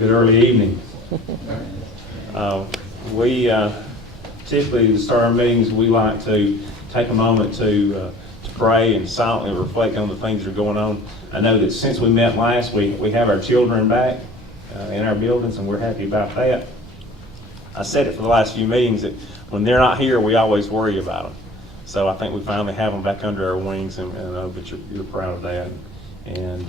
Good early evening. We typically, to start our meetings, we like to take a moment to pray and silently reflect on the things that are going on. I know that since we met last week, we have our children back in our buildings, and we're happy about that. I said it for the last few meetings that when they're not here, we always worry about them. So I think we finally have them back under our wings, and I know that you're proud of that, and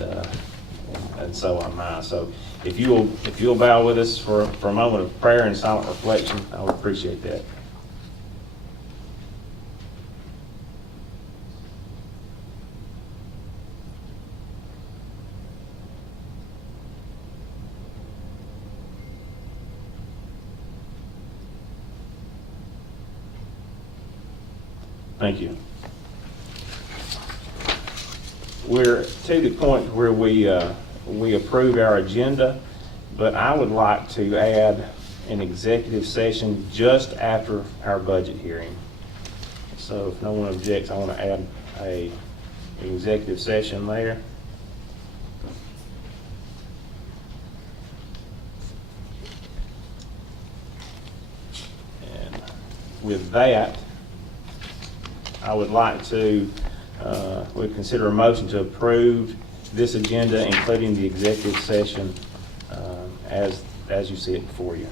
so am I. So if you'll bow with us for a moment of prayer and silent reflection, I would appreciate that. Thank you. We're to the point where we approve our agenda, but I would like to add an executive session just after our budget hearing. So if no one objects, I want to add an executive session there. And with that, I would like to, would consider a motion to approve this agenda, including the executive session, as you see it before you.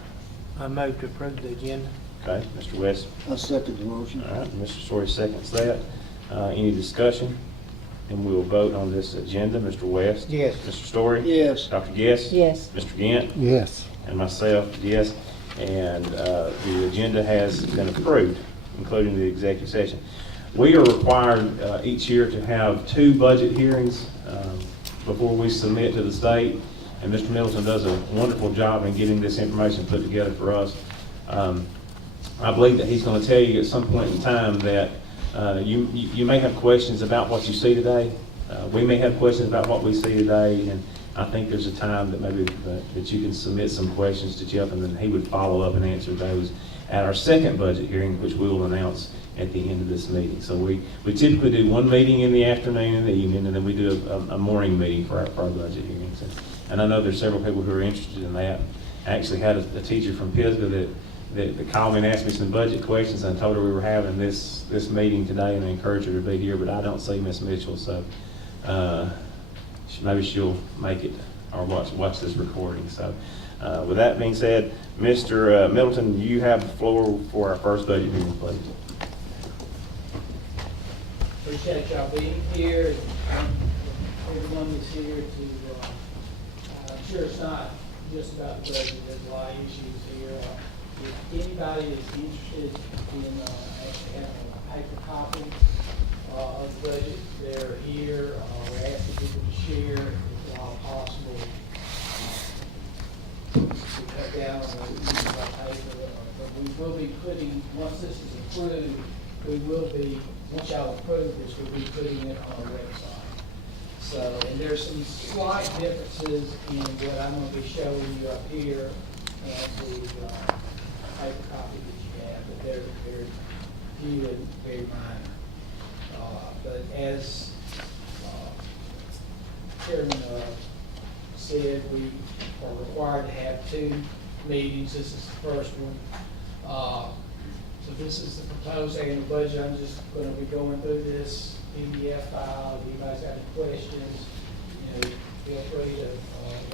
I move to approve the agenda. Okay, Mr. West. I second the motion. All right, Mr. Story seconds that. Any discussion? And we will vote on this agenda. Mr. West? Yes. Mr. Story? Yes. Dr. Guest? Yes. Mr. Gant? Yes. And myself, yes. And the agenda has been approved, including the executive session. We are required each year to have 2 budget hearings before we submit to the state, and Mr. Middleton does a wonderful job in getting this information put together for us. I believe that he's going to tell you at some point in time that you may have questions about what you see today. We may have questions about what we see today, and I think there's a time that maybe that you can submit some questions to Jeff, and then he would follow up and answer those at our second budget hearing, which we will announce at the end of this meeting. So we typically do 1 meeting in the afternoon and the evening, and then we do a morning meeting for our budget hearings. And I know there's several people who are interested in that. I actually had a teacher from Pisgah that called me and asked me some budget questions, and I told her we were having this meeting today, and I encouraged her to be here, but I don't see Miss Mitchell, so maybe she'll make it or watch this recording. So with that being said, Mr. Middleton, you have the floor for our first budget hearing, please. Appreciate y'all being here, and everyone that's here to, I'm sure it's not just about the budget, there's a lot of issues here. If anybody is interested in actually having a paper copy of the budget, they're here. We're asking people to share if at all possible. To cut down on the use of paper, but we will be putting, once this is approved, we will be, once y'all approve this, we'll be putting it on our website. So, and there's some slight differences in what I'm going to be showing you up here and the paper copy that you have, but they're very few and very minor. But as Chairman said, we are required to have 2 meetings. This is the first one. So this is the proposed annual budget. I'm just going to be going through this PDF file. If anybody's got any questions, feel free to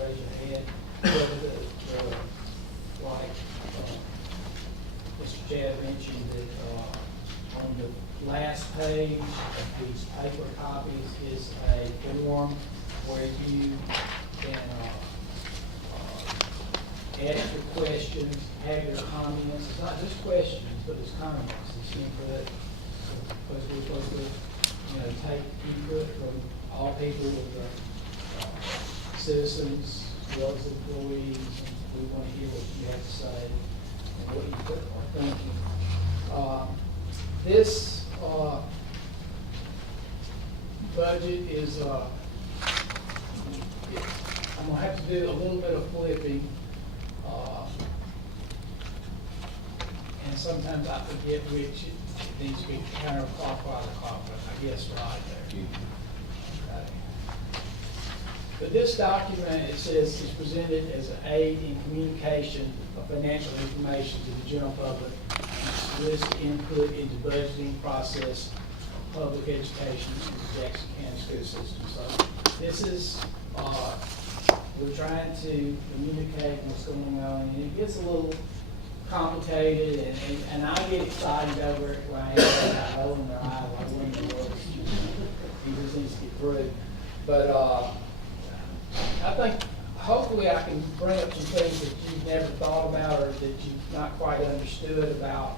raise your hand. Like Mr. Chad mentioned, that on the last page of these paper copies is a form where you can ask your questions, have your comments. It's not just questions, but it's comments. It's input. Because we're supposed to, take input from all people, citizens, as well as employees. And we want to hear what you have to say and what you are thinking. This budget is, I'm going to have to do a little bit of flipping. And sometimes I forget which it needs to be counterclockwise or clockwise. I guess right there. Okay. But this document, it says, is presented as an aid in communication of financial information to the general public, and solicit input into budgeting process of public education in the Jackson County school system. So this is, we're trying to communicate what's going on, and it gets a little complicated, and I get excited over it when I roll in their eyes, like, when the Lord, he just needs to get through. But I think hopefully I can bring up some things that you've never thought about or that you've not quite understood about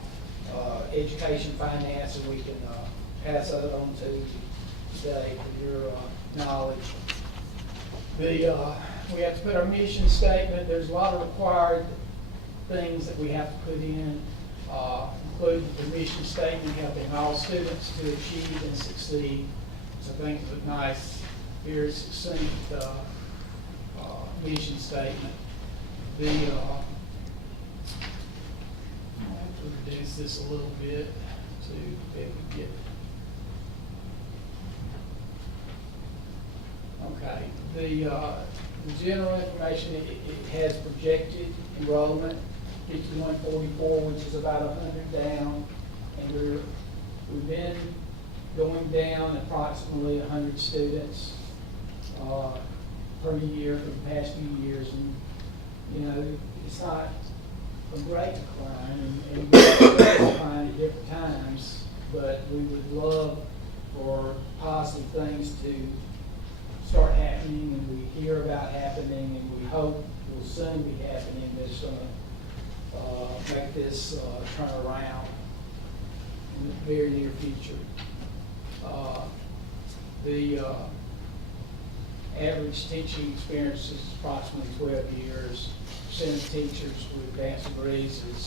education finance, and we can pass that on to you today for your knowledge. We have to put our mission statement. There's a lot of required things that we have to put in, including the mission statement, helping all students to achieve and succeed. So things look nice, very succinct mission statement. I have to reduce this a little bit to be able to get. Okay, the general information, it has projected enrollment, 5144, which is about 100 down, and we've been going down approximately 100 students per year for the past few years, and you know, it's not a great decline, and we decline at different times, but we would love for positive things to start happening, and we hear about happening, and we hope will soon be happening. That's going to make this turn around in the very near future. The average teaching experience is approximately 12 years. Percent of teachers with advanced degrees is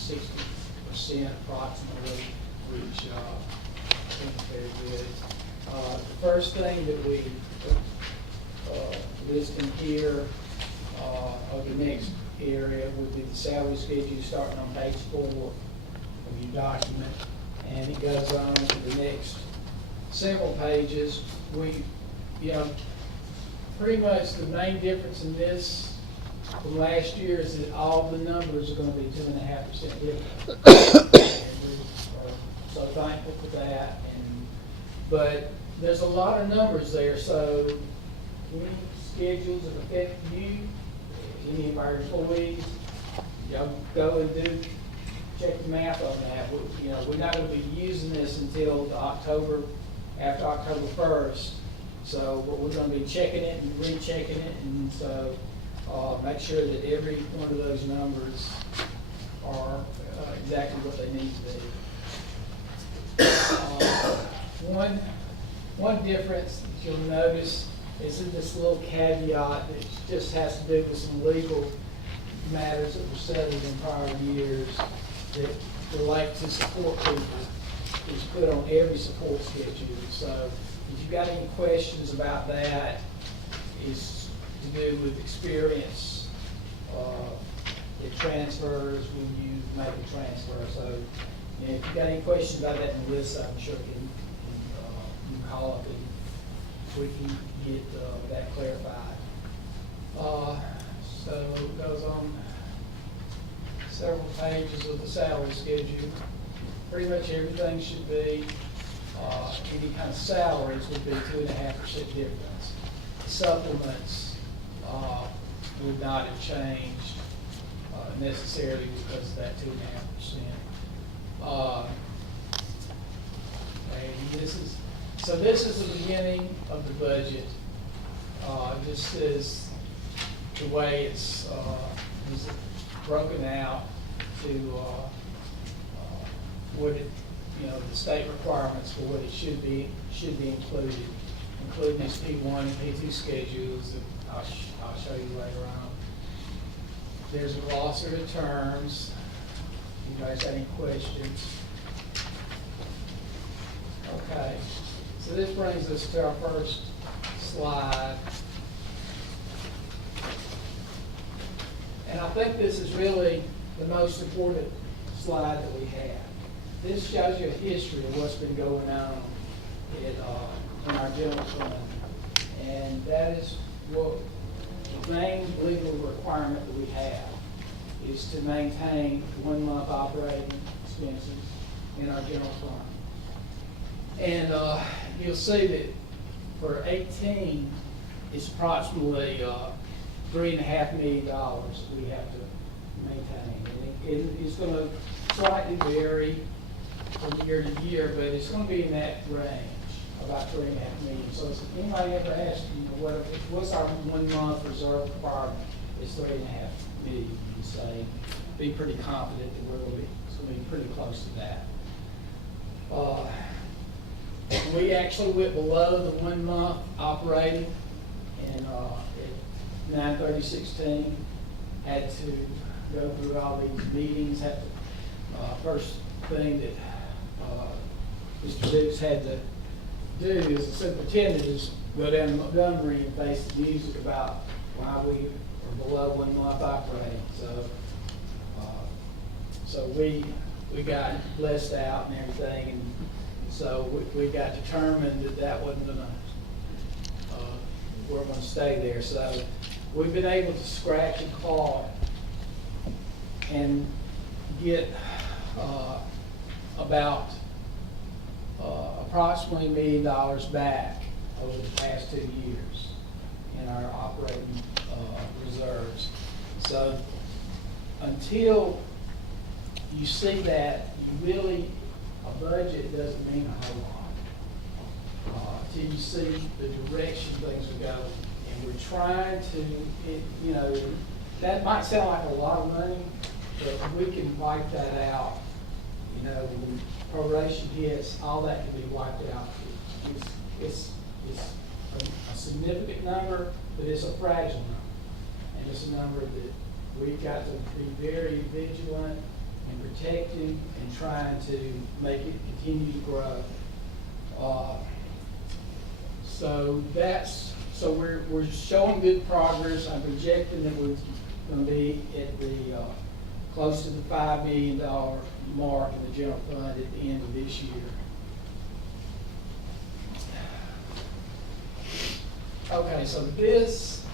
60% approximately, which I think is very good. The first thing that we list in here of the next area would be the salary schedule starting on page 4 of your document, and it goes on to the next several pages. We, you know, pretty much the main difference in this from last year is that all the numbers are going to be 2.5% different. And we are so thankful for that. But there's a lot of numbers there, so any schedules that affect you, any of our employees, y'all go and check the math on that. You know, we're not going to be using this until after October 1st. So we're going to be checking it and rechecking it, and so make sure that every one of those numbers are exactly what they need to be. One difference that you'll notice is in this little caveat that just has to do with some legal matters that were settled in prior years that relate to support people. It's put on every support schedule. So if you've got any questions about that, it's to do with experience. It transfers when you make a transfer. So you know, if you've got any questions about that, Melissa, I'm sure can call up and we can get that clarified. So it goes on several pages of the salary schedule. Pretty much everything should be, any kind of salaries would be 2.5% difference. Supplements would not have changed necessarily because of that 2.5%. And this is the beginning of the budget. This is the way it's broken out to what it, you know, the state requirements for what it should be included, including these P1 and P2 schedules that I'll show you later on. There's a glossary of terms. You guys have any questions? Okay, so this brings us to our first slide. And I think this is really the most important slide that we have. This shows you a history of what's been going on in our general fund. And that is what the main legal requirement that we have is to maintain 1 month operating expenses in our general fund. And you'll see that for 18, it's approximately $3.5 million we have to maintain. And it's going to slightly vary from year to year, but it's going to be in that range, about $3.5 million. So if anybody ever asks, what's our 1 month reserve requirement? It's $3.5 million. You say, be pretty confident that it's going to be pretty close to that. We actually went below the 1 month operating, and at 9/30/16 had to go through all these meetings. First thing that Mr. Dukes had to do as a superintendent is go down to Montgomery and face the music about why we are below 1 month operating. So we got blessed out and everything, and so we got determined that wasn't gonna, we're gonna stay there. So we've been able to scratch and claw and get about approximately $1 million back over the past 2 years in our operating reserves. So until you see that, a budget doesn't mean a whole lot. Till you see the direction things will go. And we're trying to, that might sound like a lot of money, but we can wipe that out. When proration hits, all that can be wiped out. It's a significant number, but it's a fragile number. And it's a number that we've got to be very vigilant and protecting and trying to make it continue to grow. So we're showing good progress. I'm projecting that we're going to be at the close to the $5 million mark in the general fund at the end of this year. Okay, so this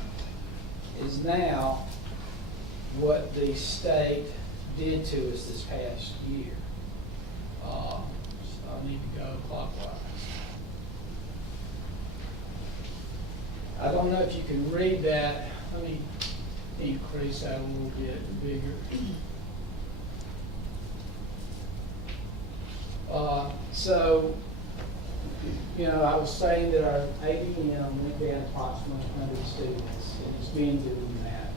is now what the state did to us this past year. So I need to go clockwise. I don't know if you can read that. Let me increase that a little bit bigger. I was saying that our ADM went down approximately 100 students, and it's been doing that.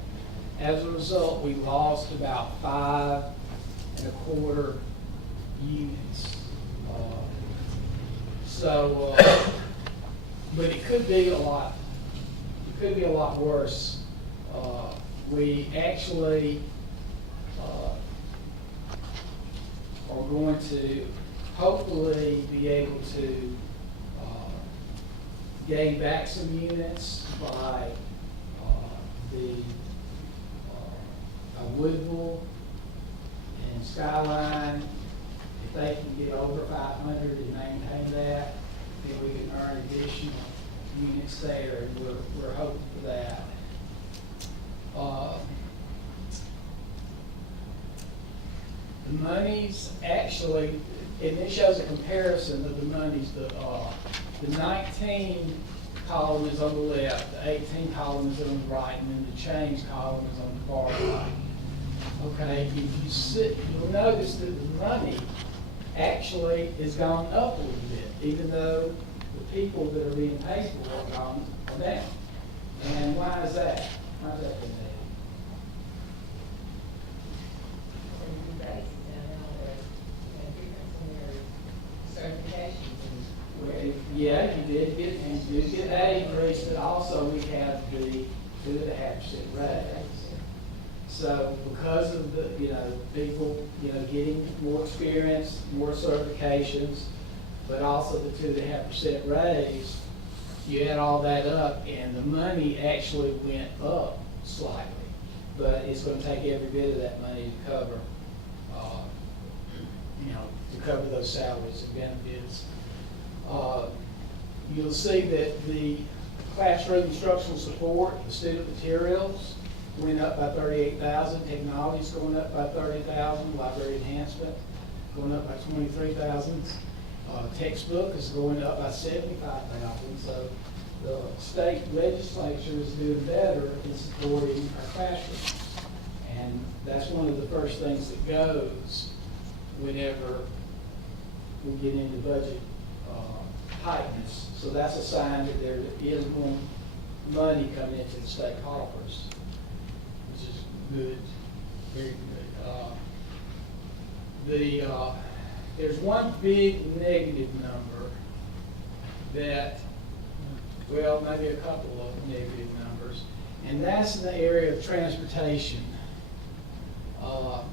As a result, we lost about 5 1/4 units. But it could be a lot. It could be a lot worse. We actually are going to hopefully be able to gain back some units by Woodville and Skyline. If they can get over 500 and maintain that, then we can earn additional units there, and we're hoping for that. The monies actually, and it shows a comparison of the monies. The 19 column is on the left, the 18 column is on the right, and then the change column is on the far right. Okay, you'll notice that the money actually has gone up a little bit, even though the people that are being paid for are down. And why is that? Why is that been down? Yeah, you did get that increase, but also we have the 2.5% raise. So because of the, people, getting more experience, more certifications, but also the 2.5% raise, you add all that up, and the money actually went up slightly. But it's going to take every bit of that money to cover, those salaries and benefits. You'll see that the classroom instructional support, the student materials went up by 38,000, technology's going up by 30,000, library enhancement going up by 23,000. Textbook is going up by 75,000, so the state legislature is doing better in supporting our classrooms. And that's one of the first things that goes whenever we get into budget tightness. So that's a sign that there is more money coming into the state coffers, which is good, very good. There's one big negative number that, well, maybe a couple of negative numbers, and that's in the area of transportation. Our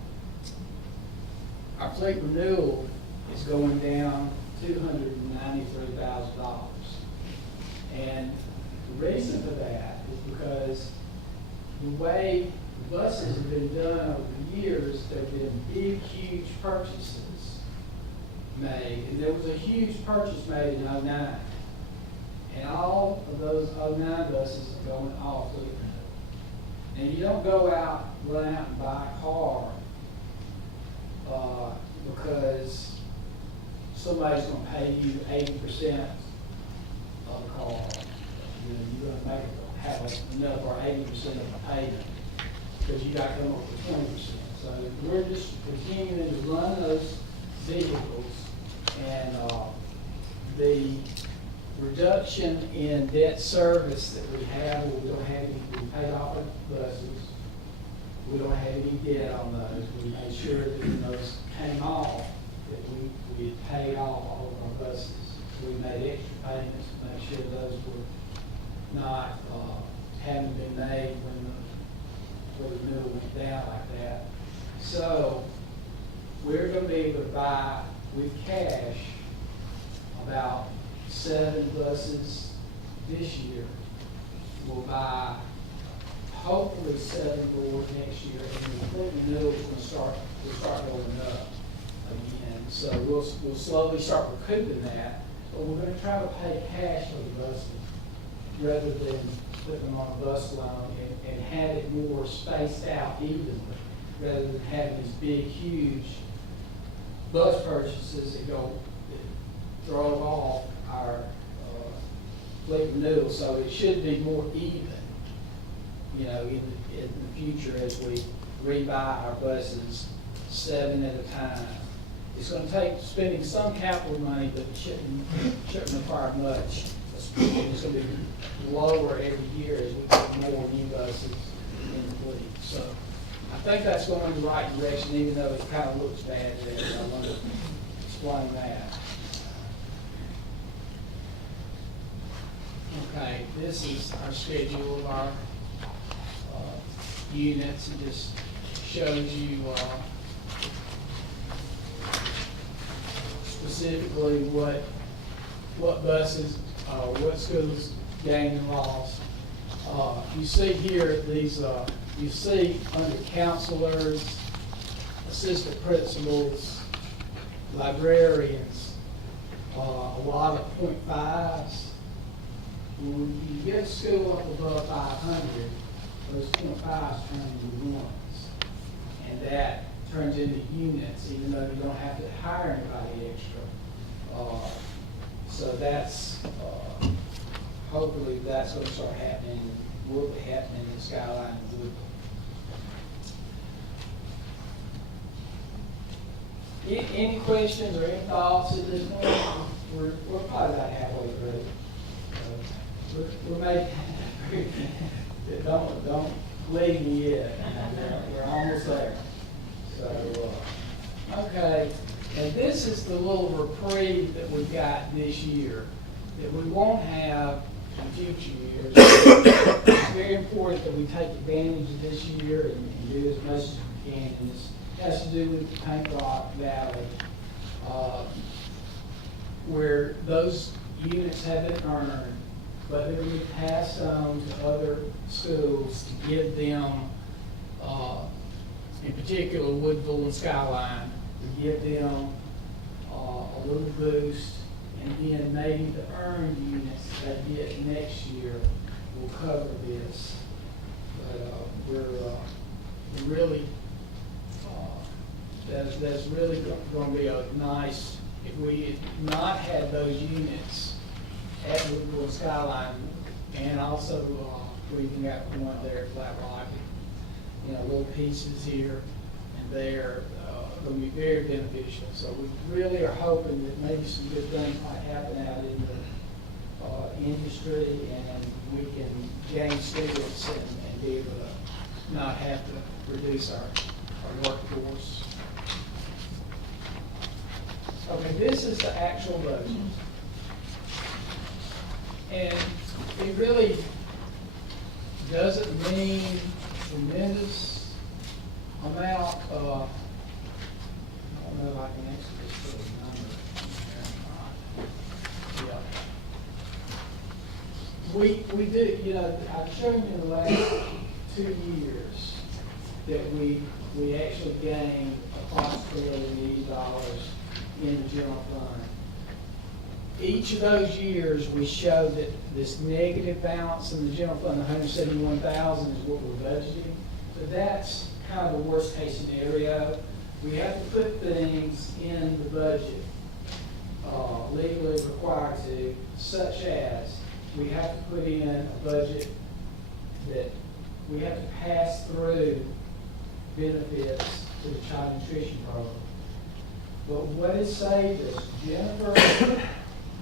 fleet renewal is going down $293,000. And the reason for that is because the way the buses have been done over the years, there have been big, huge purchases made. And there was a huge purchase made in '09. And all of those '09 buses are going off fleet renewal. And you don't go out, run out and buy a car because somebody's going to pay you 80% of the car. You're going to have enough or 80% of the payment because you got to come up with 20%. So we're just continuing to run those vehicles, and the reduction in debt service that we have, we don't have any, we paid off the buses. We don't have any debt on those. We made sure that when those came off, that we had paid off all of our buses. We made extra payments to make sure those were not, hadn't been made when the renewal went down like that. So we're going to be able to buy with cash about 7 buses this year. We'll buy hopefully 7 more next year, and the fleet renewal is going to start going up again. So we'll slowly start recouping that, but we're going to try to pay cash for the buses rather than put them on a bus loan and have it more spaced out evenly, rather than having these big, huge bus purchases that throw off our fleet renewal. So it should be more even, in the future as we rebuy our buses 7 at a time. It's going to take spending some capital money, but it shouldn't require much. It's going to be lower every year as we get more new buses in the fleet. So I think that's going in the right direction, even though it kind of looks bad there. So I want to explain that. Okay, this is our schedule of our units. It just shows you specifically what buses, what schools gained and lost. You see here these, you see under counselors, assistant principals, librarians, a lot of .5s. When you get a school up above 500, those .5s turn into 1s. And that turns into units, even though you don't have to hire anybody extra. So that's, hopefully that's going to start happening, will be happening in Skyline and Woodville. Any questions or any thoughts at this point? We're probably about halfway through. We're making, don't leave me yet. We're almost there. So, okay. And this is the little reprieve that we've got this year that we won't have in future years. It's very important that we take advantage of this year and do as much as we can. And this has to do with the Paint Rock Valley, where those units have been earned, but they're going to be passed on to other schools to give them, in particular Woodville and Skyline, to give them a little boost, and then maybe the earned units they get next year will cover this. But we're really, that's really going to be a nice, if we had not had those units at Woodville Skyline, and also we even got one there at Flat Rock, you know, little pieces here and there, going to be very beneficial. So we really are hoping that maybe some good things might happen out in the industry, and we can gain students and be able to not have to reduce our workforce. Okay, this is the actual budget. And it really doesn't mean tremendous amount of, I don't know if I can actually just put a number. Yeah. We do, you know, I've shown you in the last 2 years that we actually gained approximately $80 in the general fund. Each of those years, we show that this negative balance in the general fund, 171,000, is what we're budgeting. So that's kind of the worst case scenario. We have to put things in the budget legally required to, such as we have to put in a budget that we have to pass through benefits to the child nutrition program. But what it saved us, Jennifer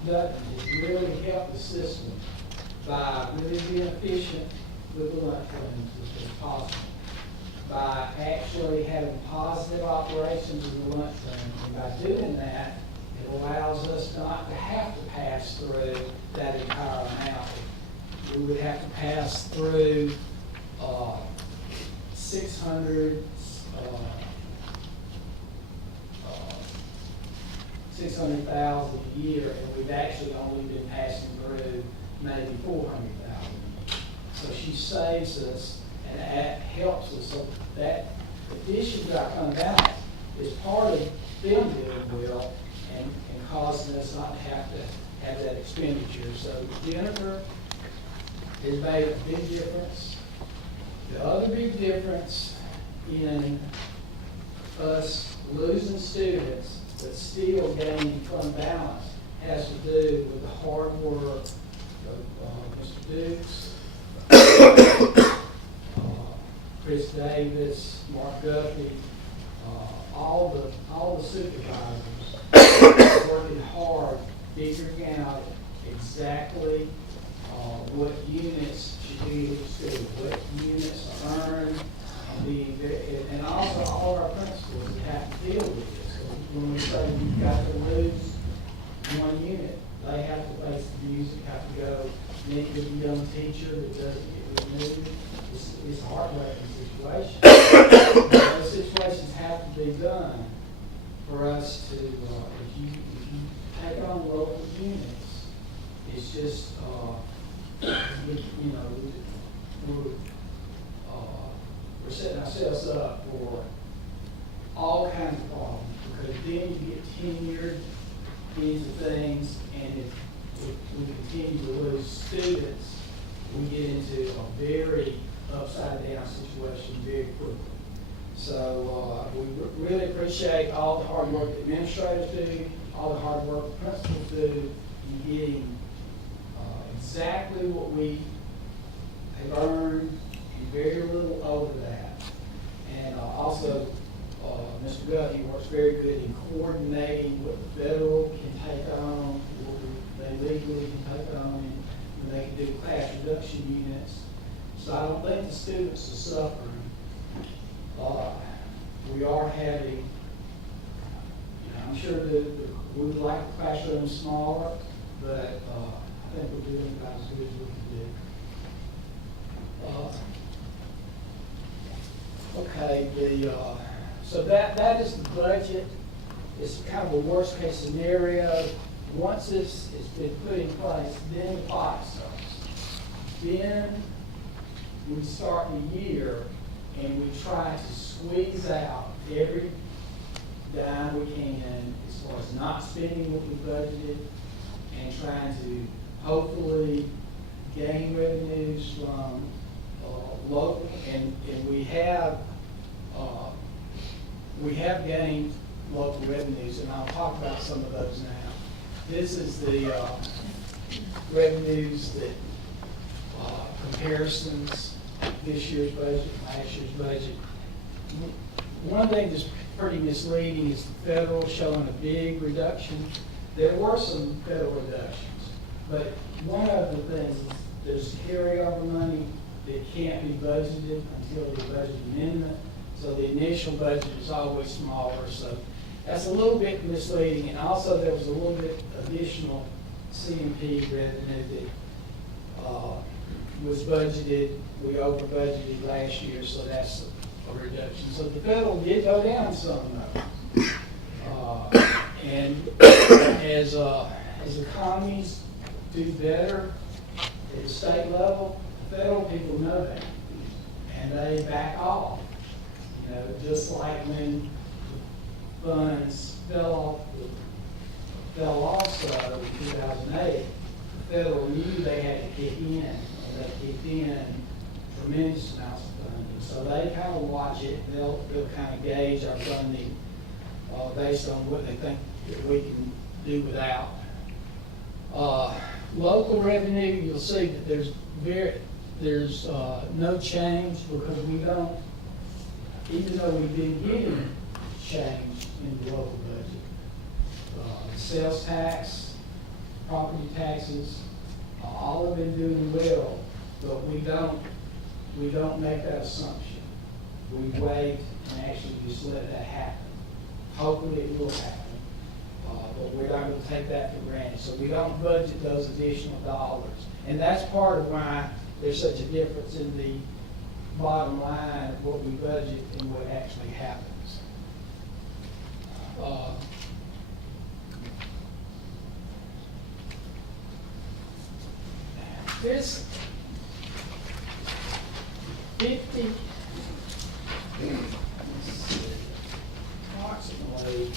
Dutton has really helped the system by really being efficient with the lunchrooms as much as possible, by actually having positive operations in the lunchroom. And by doing that, it allows us not to have to pass through that entire amount. We would have to pass through 600,000 a year, and we've actually only been passing through maybe 400,000. So she saves us, and that helps us. So that addition to our fund balance is part of them doing well and causing us not to have that expenditure. So Jennifer has made a big difference. The other big difference in us losing students but still gaining fund balance has to do with the hard work of Mr. Dukes, Chris Davis, Mark Guthrie, all the supervisors working hard, figuring out exactly what units should be in school, what units are earned, and also all of our principals have to deal with this. So when we say you've got to lose one unit, they have to face the music, have to go meet with a young teacher that doesn't get removed. It's a heartbreaking situation. Those situations have to be done for us to, if you take on local units, it's just, we're setting ourselves up for all kinds of problems, because then you get tenured into things, and if we continue to lose students, we get into a very upside down situation very quickly. So we really appreciate all the hard work the administrators do, all the hard work the principals do in getting exactly what we have earned and very little over that. And also, Mr. Guthrie works very good in coordinating what the federal can take on, what they legally can take on, and they can do class reduction units. So I don't think the students are suffering. We are having, I'm sure that we would like the classroom smaller, but I think we're doing about as good as we can do. Okay, so that is the budget. It's kind of a worst case scenario. Once this has been put in place, then the clock starts. Then we start the year and we try to squeeze out every dime we can as far as not spending what we budgeted and trying to hopefully gain revenues from local, and we have gained local revenues, and I'll talk about some of those now. This is the revenues that comparisons, this year's budget, last year's budget. One thing that's pretty misleading is the federal showing a big reduction. There were some federal reductions, but one of the things is there's carryover money that can't be budgeted until the budget amendment. So the initial budget is always smaller, so that's a little bit misleading. And also there was a little bit additional CMP revenue that was budgeted. We over budgeted last year, so that's a reduction. So the federal did go down some though. And as economies do better at the state level, federal people know that, and they back off. You know, just like when the funds fell off so in 2008, the federal knew they had to kick in, and they kicked in tremendous amounts of funding. So they kind of watch it. They'll kind of gauge our funding based on what they think that we can do without. Local revenue, you'll see that there's no change because we don't, even though we've been getting change in the local budget. Sales tax, property taxes, all have been doing well, but we don't make that assumption. We wait and actually just let that happen. Hopefully it will happen. But we're not going to take that for granted. So we don't budget those additional dollars. And that's part of why there's such a difference in the bottom line of what we budget and what actually happens. This 50, approximately,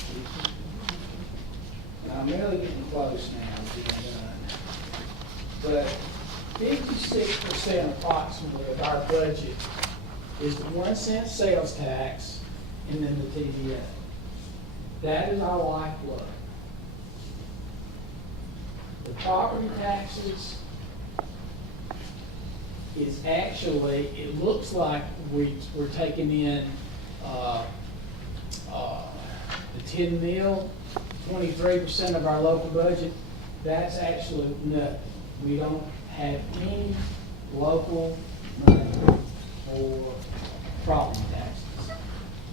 I'm really getting close now to being done. But 56% approximately of our budget is the 1 cent sales tax and then the TVA. That is our lifeblood. The property taxes is actually, it looks like we're taking in the 10 mil, 23% of our local budget. That's actually nothing. We don't have any local money for property taxes.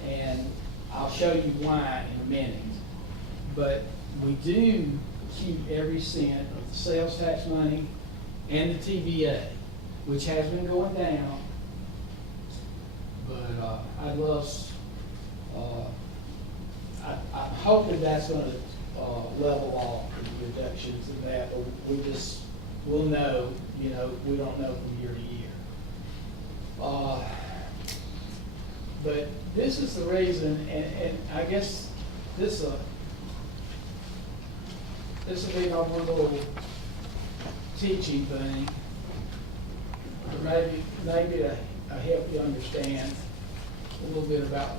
And I'll show you why in a minute. But we do keep every cent of the sales tax money and the TVA, which has been going down. But I'd love, I'm hoping that's going to level off the reductions in that, but we'll know, we don't know from year to year. But this is the reason, and I guess this will be our one little teaching thing, or maybe to help you understand a little bit about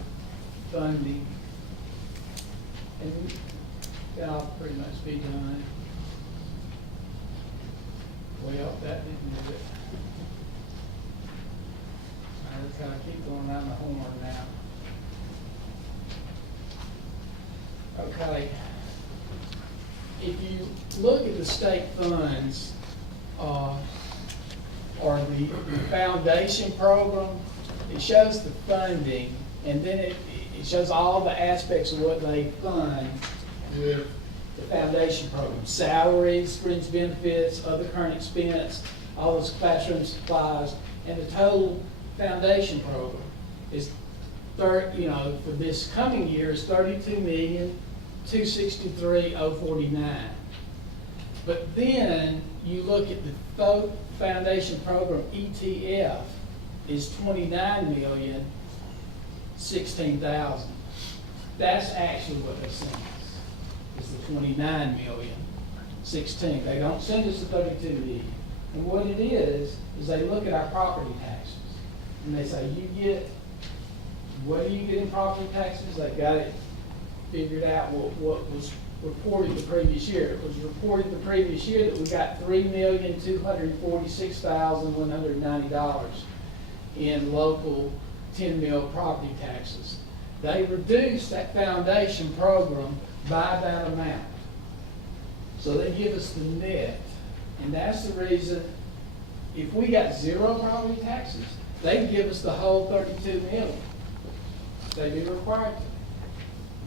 funding. And that'll pretty much be done. Well, that didn't do it. I just kind of keep going around the horn now. Okay. If you look at the state funds, or the foundation program, it shows the funding, and then it shows all the aspects of what they fund with the foundation program. Salaries, fringe benefits, other current expense, all those classroom supplies, and the total foundation program is, for this coming year is $32,263,049. But then you look at the foundation program ETF is $29,016,000. That's actually what they send us. It's the $29,016,000. They don't send us the $32 million. And what it is they look at our property taxes, and they say, what do you get in property taxes? They've got it figured out what was reported the previous year. It was reported the previous year that we got $3,246,190 in local 10 mil property taxes. They reduced that foundation program by that amount. So they give us the net, and that's the reason, if we got zero property taxes, they'd give us the whole 32 million. They'd be required to.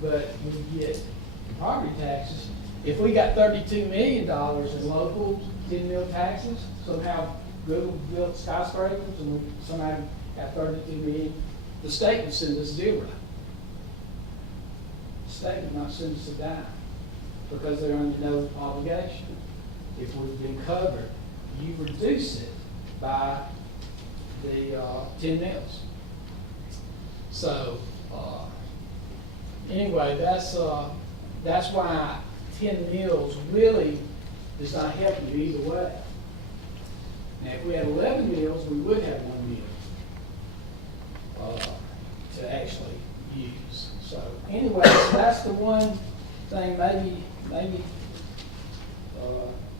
But when we get property taxes, if we got $32 million in local 10 mil taxes, somehow Google built skyscrapers and we somehow got 32 million, the state would send us zero. The state would not send us a dime because they're under no obligation. If we've been covered, you reduce it by the 10 mils. So anyway, that's why 10 mils really does not help you either way. Now, if we had 11 mils, we would have 1 mil to actually use. So anyway, so that's the one thing maybe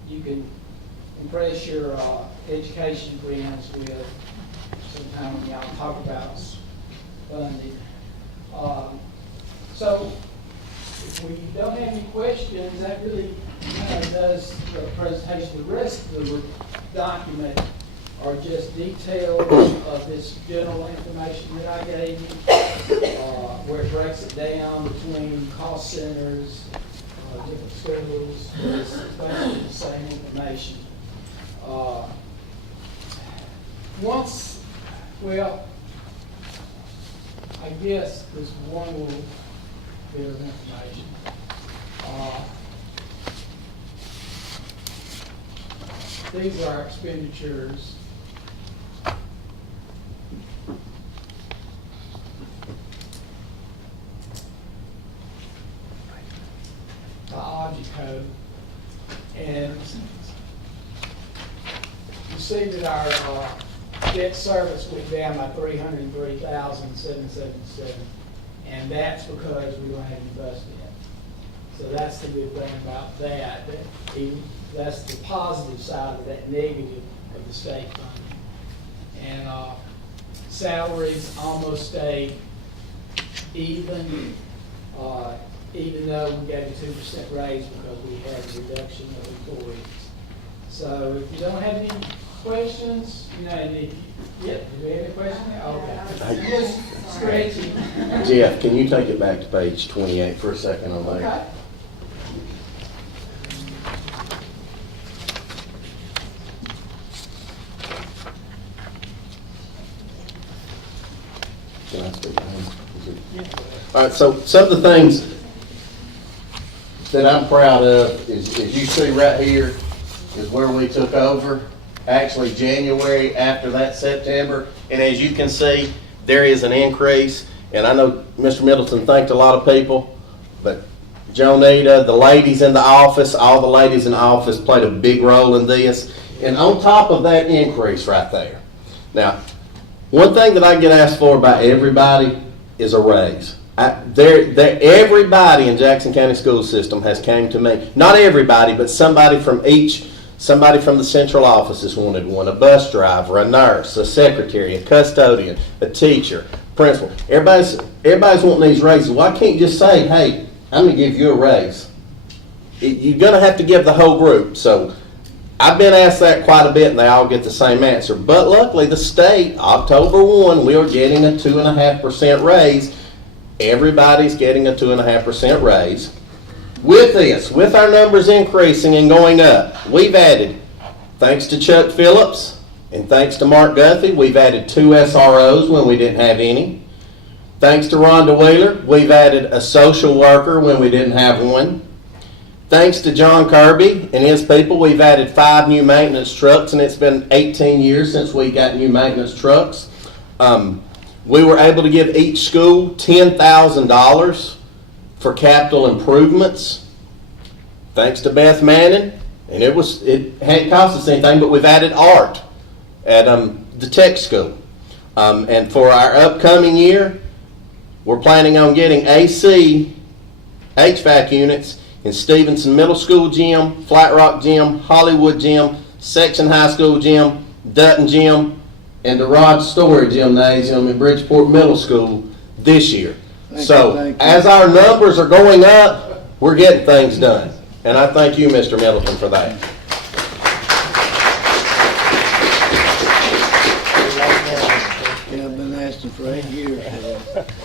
you can impress your education friends with sometime when y'all talk about funding. So if we don't have any questions, that really does the presentation. The rest of the document are just details of this general information that I gave you, where it breaks it down between cost centers, different schools. It's basically the same information. I guess there's one little bit of information. These are our expenditures. The object code. And you see that our debt service went down by $303,777, and that's because we don't have any bus debt. So that's the good thing about that. That's the positive side of that negative of the state funding. And salaries almost stayed even, even though we gave a 2% raise because we had a reduction of employees. So if you don't have any questions, do you have any questions? Okay. Just stretching. Jeff, can you take it back to page 28 for a second on that? Okay. Can I speak to him? All right, so some of the things that I'm proud of is you see right here is where we took over. Actually, January after that September, and as you can see, there is an increase. And I know Mr. Middleton thanked a lot of people, but Jonita, the ladies in the office, all the ladies in the office played a big role in this. And on top of that increase right there, now, one thing that I get asked for by everybody is a raise. Everybody in Jackson County School System has came to me. Not everybody, but somebody from the central offices wanted one. A bus driver, a nurse, a secretary, a custodian, a teacher, principal. Everybody's wanting these raises. Why can't you just say, hey, I'm going to give you a raise? You're going to have to give the whole group. So I've been asked that quite a bit, and they all get the same answer. But luckily, the state, October 1, we are getting a 2.5% raise. Everybody's getting a 2.5% raise. With this, with our numbers increasing and going up, we've added, thanks to Chuck Phillips and thanks to Mark Guthrie, we've added 2 SROs when we didn't have any. Thanks to Rhonda Wheeler, we've added a social worker when we didn't have one. Thanks to John Kirby and his people, we've added 5 new maintenance trucks, and it's been 18 years since we got new maintenance trucks. We were able to give each school $10,000 for capital improvements. Thanks to Beth Manning, And it hadn't cost us anything, but we've added art at the tech school. And for our upcoming year, we're planning on getting AC HVAC units in Stevenson Middle School Gym, Flat Rock Gym, Hollywood Gym, Section High School Gym, Dutton Gym, and the Rod Story Gymnasium in Bridgeport Middle School this year. So as our numbers are going up, we're getting things done. And I thank you, Mr. Middleton, for that. Yeah, I've been asking for 8 years.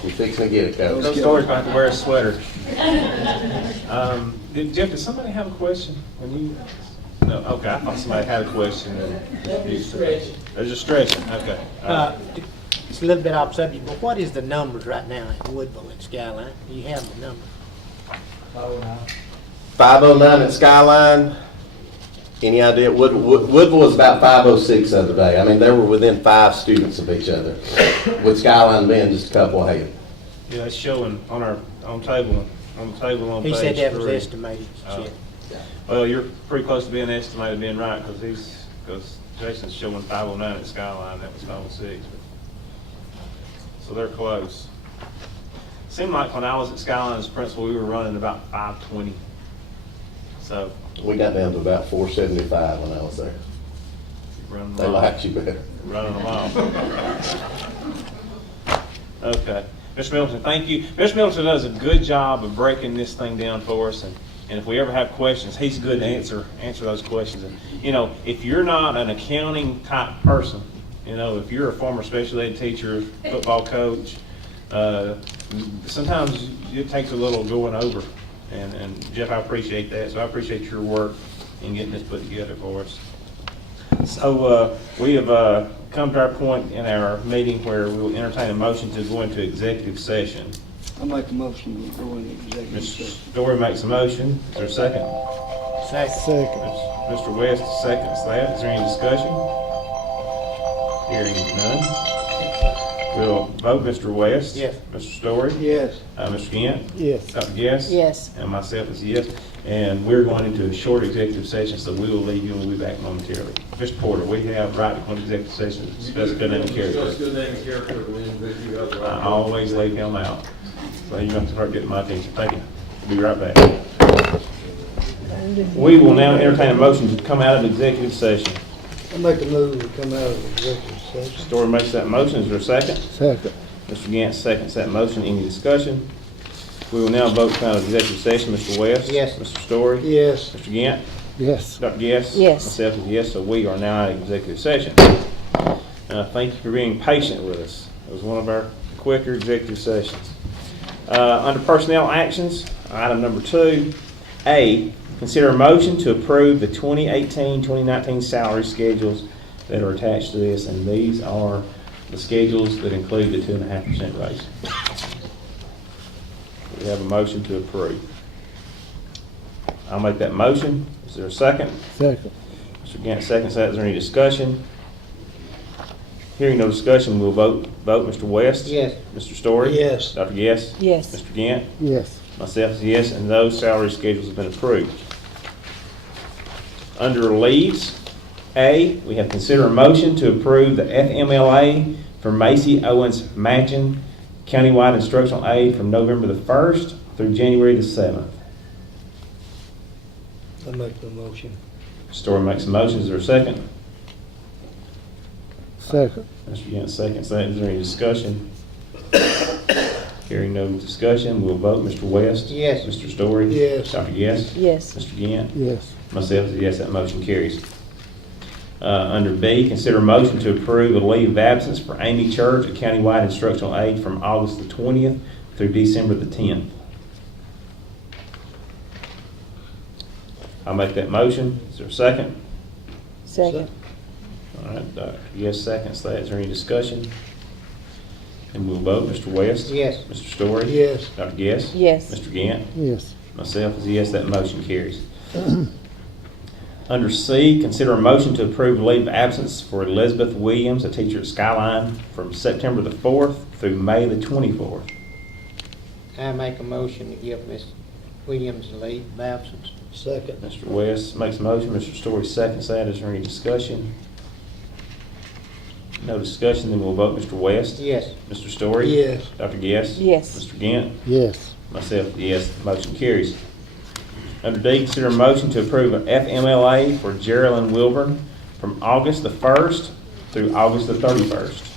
You fix me get it, Coach. Those stories about to wear a sweater. Jeff, did somebody have a question? When you, no, okay, I thought somebody had a question. Just stretching. There's a stretching, okay. It's a little bit off subject, but what is the numbers right now at Woodville and Skyline? Do you have the numbers? 509 at Skyline. Any idea? Woodville was about 506 the other day. I mean, they were within 5 students of each other, with Skyline being just a couple ahead. Yeah, it's showing on our, on the table on He page said that was 3. estimated. Oh. Well, you're pretty close to being estimated being right, because Jason's showing 509 at Skyline, that was 506. So they're close. Seemed like when I was at Skyline as principal, we were running about 520. So, We got down to about 475 when I was there. running They them liked off. you better. Running them off. Okay. Mr. Middleton, thank you. Mr. Middleton does a good job of breaking this thing down for us, and if we ever have questions, he's good to answer those questions. And, you know, if you're not an accounting type person, you know, if you're a former special ed teacher, football coach, sometimes it takes a little going over. And Jeff, I appreciate that. So I appreciate your work in getting this put together for us. So we have come to our point in our meeting where we will entertain a motion to go into executive session. I make a motion to go into executive Mr. session. Story makes a motion. Is there a second? Second. Mr. West seconds that. Is there any discussion? Hearing none. We'll vote. Mr. West? Yes. Mr. Story? Yes. Mr. Gant? Yes. Dr. Guess? Yes. And myself is yes. And we're going into a short executive session, so we will leave you and we'll be back momentarily. Mr. Porter, we have right to go into executive session, to discuss good name and character. Discuss good name and character of an individual. I always leave him out. So you're going to start getting my attention. Thank you. We'll be right back. We will now entertain a motion to come out of executive session. I make a move to come out of executive session. Story makes that motion. Is there a second? Second. Mr. Gant seconds that motion. Any discussion? We will now vote to come out of executive session. Mr. West? Yes. Mr. Story? Yes. Mr. Gant? Yes. Dr. Guess? Yes. Myself is yes, so we are now in executive session. Thank you for being patient with us. It was one of our quicker executive sessions. Under personnel actions, item number 2, A, consider a motion to approve the 2018-2019 salary schedules that are attached to this, and these are the schedules that include the 2.5% raise. We have a motion to approve. I'll make that motion. Is there a second? Second. Mr. Gant seconds that. Is there any discussion? Hearing no discussion, we'll vote. Vote, Mr. West? Yes. Mr. Story? Yes. Dr. Guess? Yes. Mr. Gant? Yes. Myself is yes, and those salary schedules have been approved. Under leaves, A, we have considered a motion to approve the FMLA for Macy Owens Madgen countywide instructional aid from November the 1st through January the 7th. I make the motion. Story makes a motion. Is there a second? Second. Mr. Gant seconds that. Is there any discussion? Hearing no discussion, we'll vote. Mr. West? Yes. Mr. Story? Yes. Dr. Guess? Yes. Mr. Gant? Yes. Myself is a yes, that motion carries. Under B, consider a motion to approve a leave of absence for Amy Church, a countywide instructional aide from August the 20th through December the 10th. I'll make that motion. Is there a second? Second. All right, Dr. Yes seconds that. Is there any discussion? And we'll vote. Mr. West? Yes. Mr. Story? Yes. Dr. Guess? Yes. Mr. Gant? Yes. Myself is a yes, that motion carries. Under C, consider a motion to approve leave of absence for Elizabeth Williams, a teacher at Skyline, from September the 4th through May the 24th. I make a motion to give Ms. Williams a leave of absence. Second. Mr. West makes a motion, Mr. Story seconds that. Is there any discussion? No discussion, then we'll vote. Mr. West? Yes. Mr. Story? Yes. Dr. Guess? Yes. Mr. Gant? Yes. Myself, yes, motion carries. Under D, consider a motion to approve an FMLA for Geraldine Wilburn from August the 1st through August the 31st.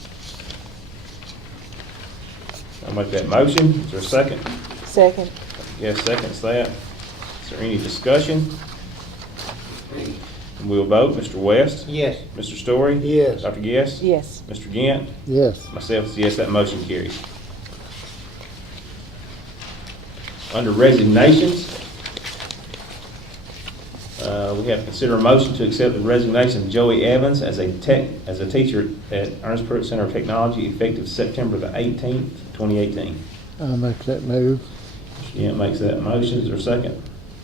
I'll make that motion. Is there a second? Second. Yes, seconds that. Is there any discussion? And we'll vote. Mr. West? Yes. Mr. Story? Yes. Dr. Guess? Yes. Mr. Gant? Yes. Myself is yes, that motion carries. Under resignations, we have to consider a motion to accept the resignation of Joey Evans as a teacher at Ernest Pruitt Center of Technology effective September the 18th, 2018. I'll make that move. Mr. Gant makes that motion. Is there a second?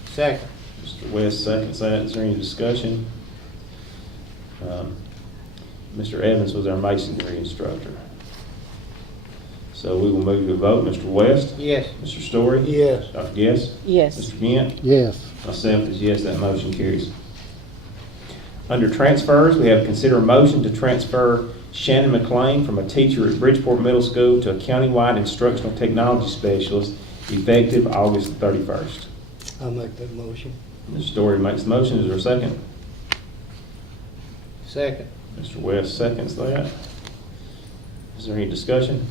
Second. Mr. West seconds that. Is there any discussion? Mr. Evans was our masonry instructor. So we will move to a vote. Mr. West? Yes. Mr. Story? Yes. Dr. Guess? Yes. Mr. Gant? Yes. Myself is yes, that motion carries. Under transfers, we have consider a motion to transfer Shannon McLean from a teacher at Bridgeport Middle School to a countywide instructional technology specialist effective August the 31st. I'll make that motion. Mr. Story makes the motion. Is there a second? Second. Mr. West seconds that. Is there any discussion?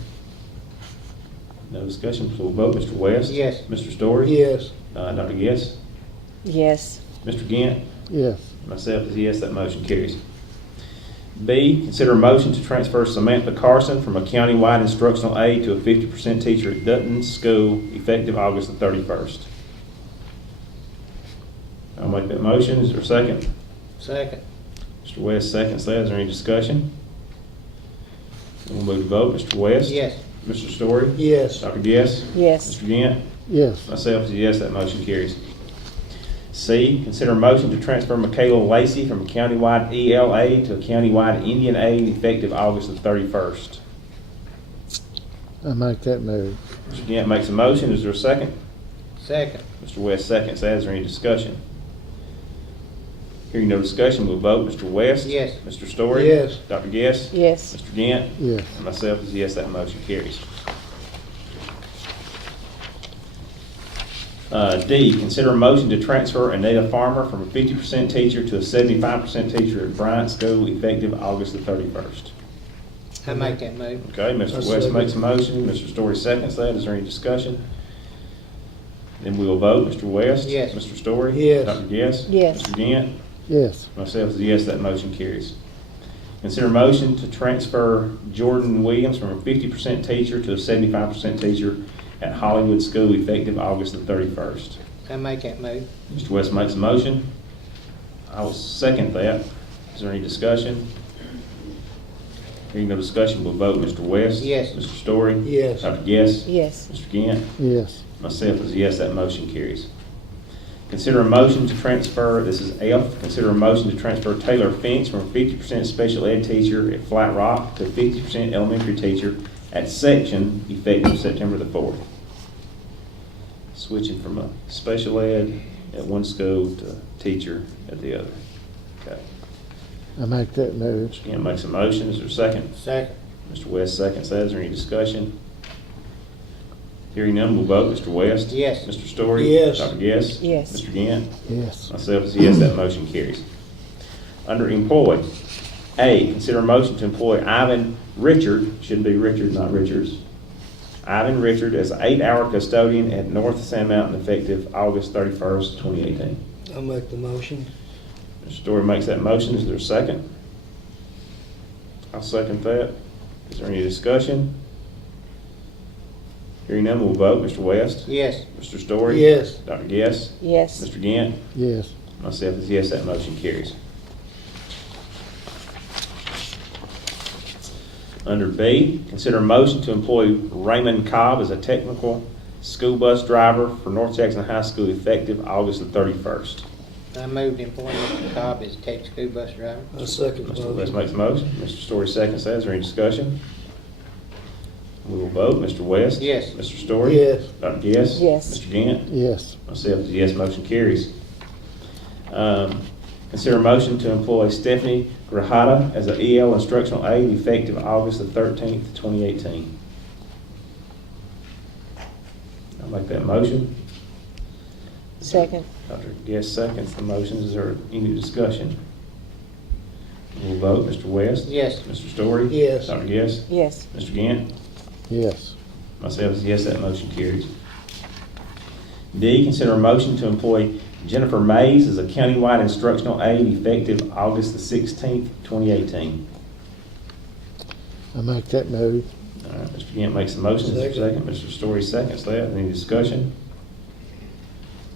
No discussion, so we'll vote. Mr. West? Yes. Mr. Story? Yes. Dr. Guess? Yes. Mr. Gant? Yes. Myself is yes, that motion carries. B, consider a motion to transfer Samantha Carson from a countywide instructional aide to a 50% teacher at Dutton School effective August the 31st. I'll make that motion. Is there a second? Second. Mr. West seconds that. Is there any discussion? We'll move to vote. Mr. West? Yes. Mr. Story? Yes. Dr. Guess? Yes. Mr. Gant? Yes. Myself is a yes, that motion carries. C, consider a motion to transfer Michaela Lacey from a countywide ELA to a countywide Indian aide effective August the 31st. I'll make that move. Mr. Gant makes a motion. Is there a second? Second. Mr. West seconds that. Is there any discussion? Hearing no discussion, we'll vote. Mr. West? Yes. Mr. Story? Yes. Dr. Guess? Yes. Mr. Gant? Yes. And myself is a yes, that motion carries. D, consider a motion to transfer Anita Farmer from a 50% teacher to a 75% teacher at Bryant School effective August the 31st. I make that move. Okay, Mr. I West second. makes a motion, Mr. Story seconds that. Is there any discussion? Then we will vote. Mr. West? Yes. Mr. Story? Yes. Dr. Guess? Yes. Mr. Gant? Yes. Myself is a yes, that motion carries. Consider motion to transfer Jordan Williams from a 50% teacher to a 75% teacher at Hollywood School effective August the 31st. I make that move. Mr. West makes a motion. I will second that. Is there any discussion? Hearing no discussion, we'll vote. Mr. West? Yes. Mr. Story? Yes. Dr. Guess? Yes. Mr. Gant? Yes. Myself is a yes, that motion carries. Consider a motion to transfer, this is F, consider a motion to transfer Taylor Finks from a 50% special ed teacher at Flat Rock to a 50% elementary teacher at Section effective September the 4th. Switching from a special ed at one school to teacher at the other. Okay. I'll make that move. Again, makes a motion. Is there a second? Second. Mr. West seconds that. Is there any discussion? Hearing none, we'll vote. Mr. West? Yes. Mr. Story? Yes. Dr. Guess? Yes. Mr. Gant? Yes. Myself is a yes, that motion carries. Under employ, A, consider a motion to employ Ivan Richard, should be Richard, not Richards, Ivan Richard as an 8-hour custodian at North Sand Mountain effective August 31st, 2018. I'll make the motion. Mr. Story makes that motion. Is there a second? I'll second that. Is there any discussion? Hearing none, we'll vote. Mr. West? Yes. Mr. Story? Yes. Dr. Guess? Yes. Mr. Gant? Yes. Myself is yes, that motion carries. Under B, consider a motion to employ Raymond Cobb as a technical school bus driver for North Jackson High School effective August the 31st. I moved employment Mr. Cobb as tech school bus driver. I'll second the Mr. West motion. makes a motion. Mr. Story seconds that. Is there any discussion? We will vote. Mr. West? Yes. Mr. Story? Yes. Dr. Guess? Yes. Mr. Gant? Yes. Myself is yes, motion carries. Consider a motion to employ Stephanie Grajada as an EL instructional aide effective August the 13th, 2018. I'll make that motion. Second. Dr. Guest seconds the motion. Is there any discussion? We'll vote. Mr. West? Yes. Mr. Story? Yes. Dr. Guest? Yes. Mr. Gant? Yes. Myself is yes, that motion carries. D, consider a motion to employ Jennifer Mays as a countywide instructional aide effective August the 16th, 2018. I make that move. All right, Mr. Gant makes the motion. Is there a second? Mr. Story seconds that. Any discussion?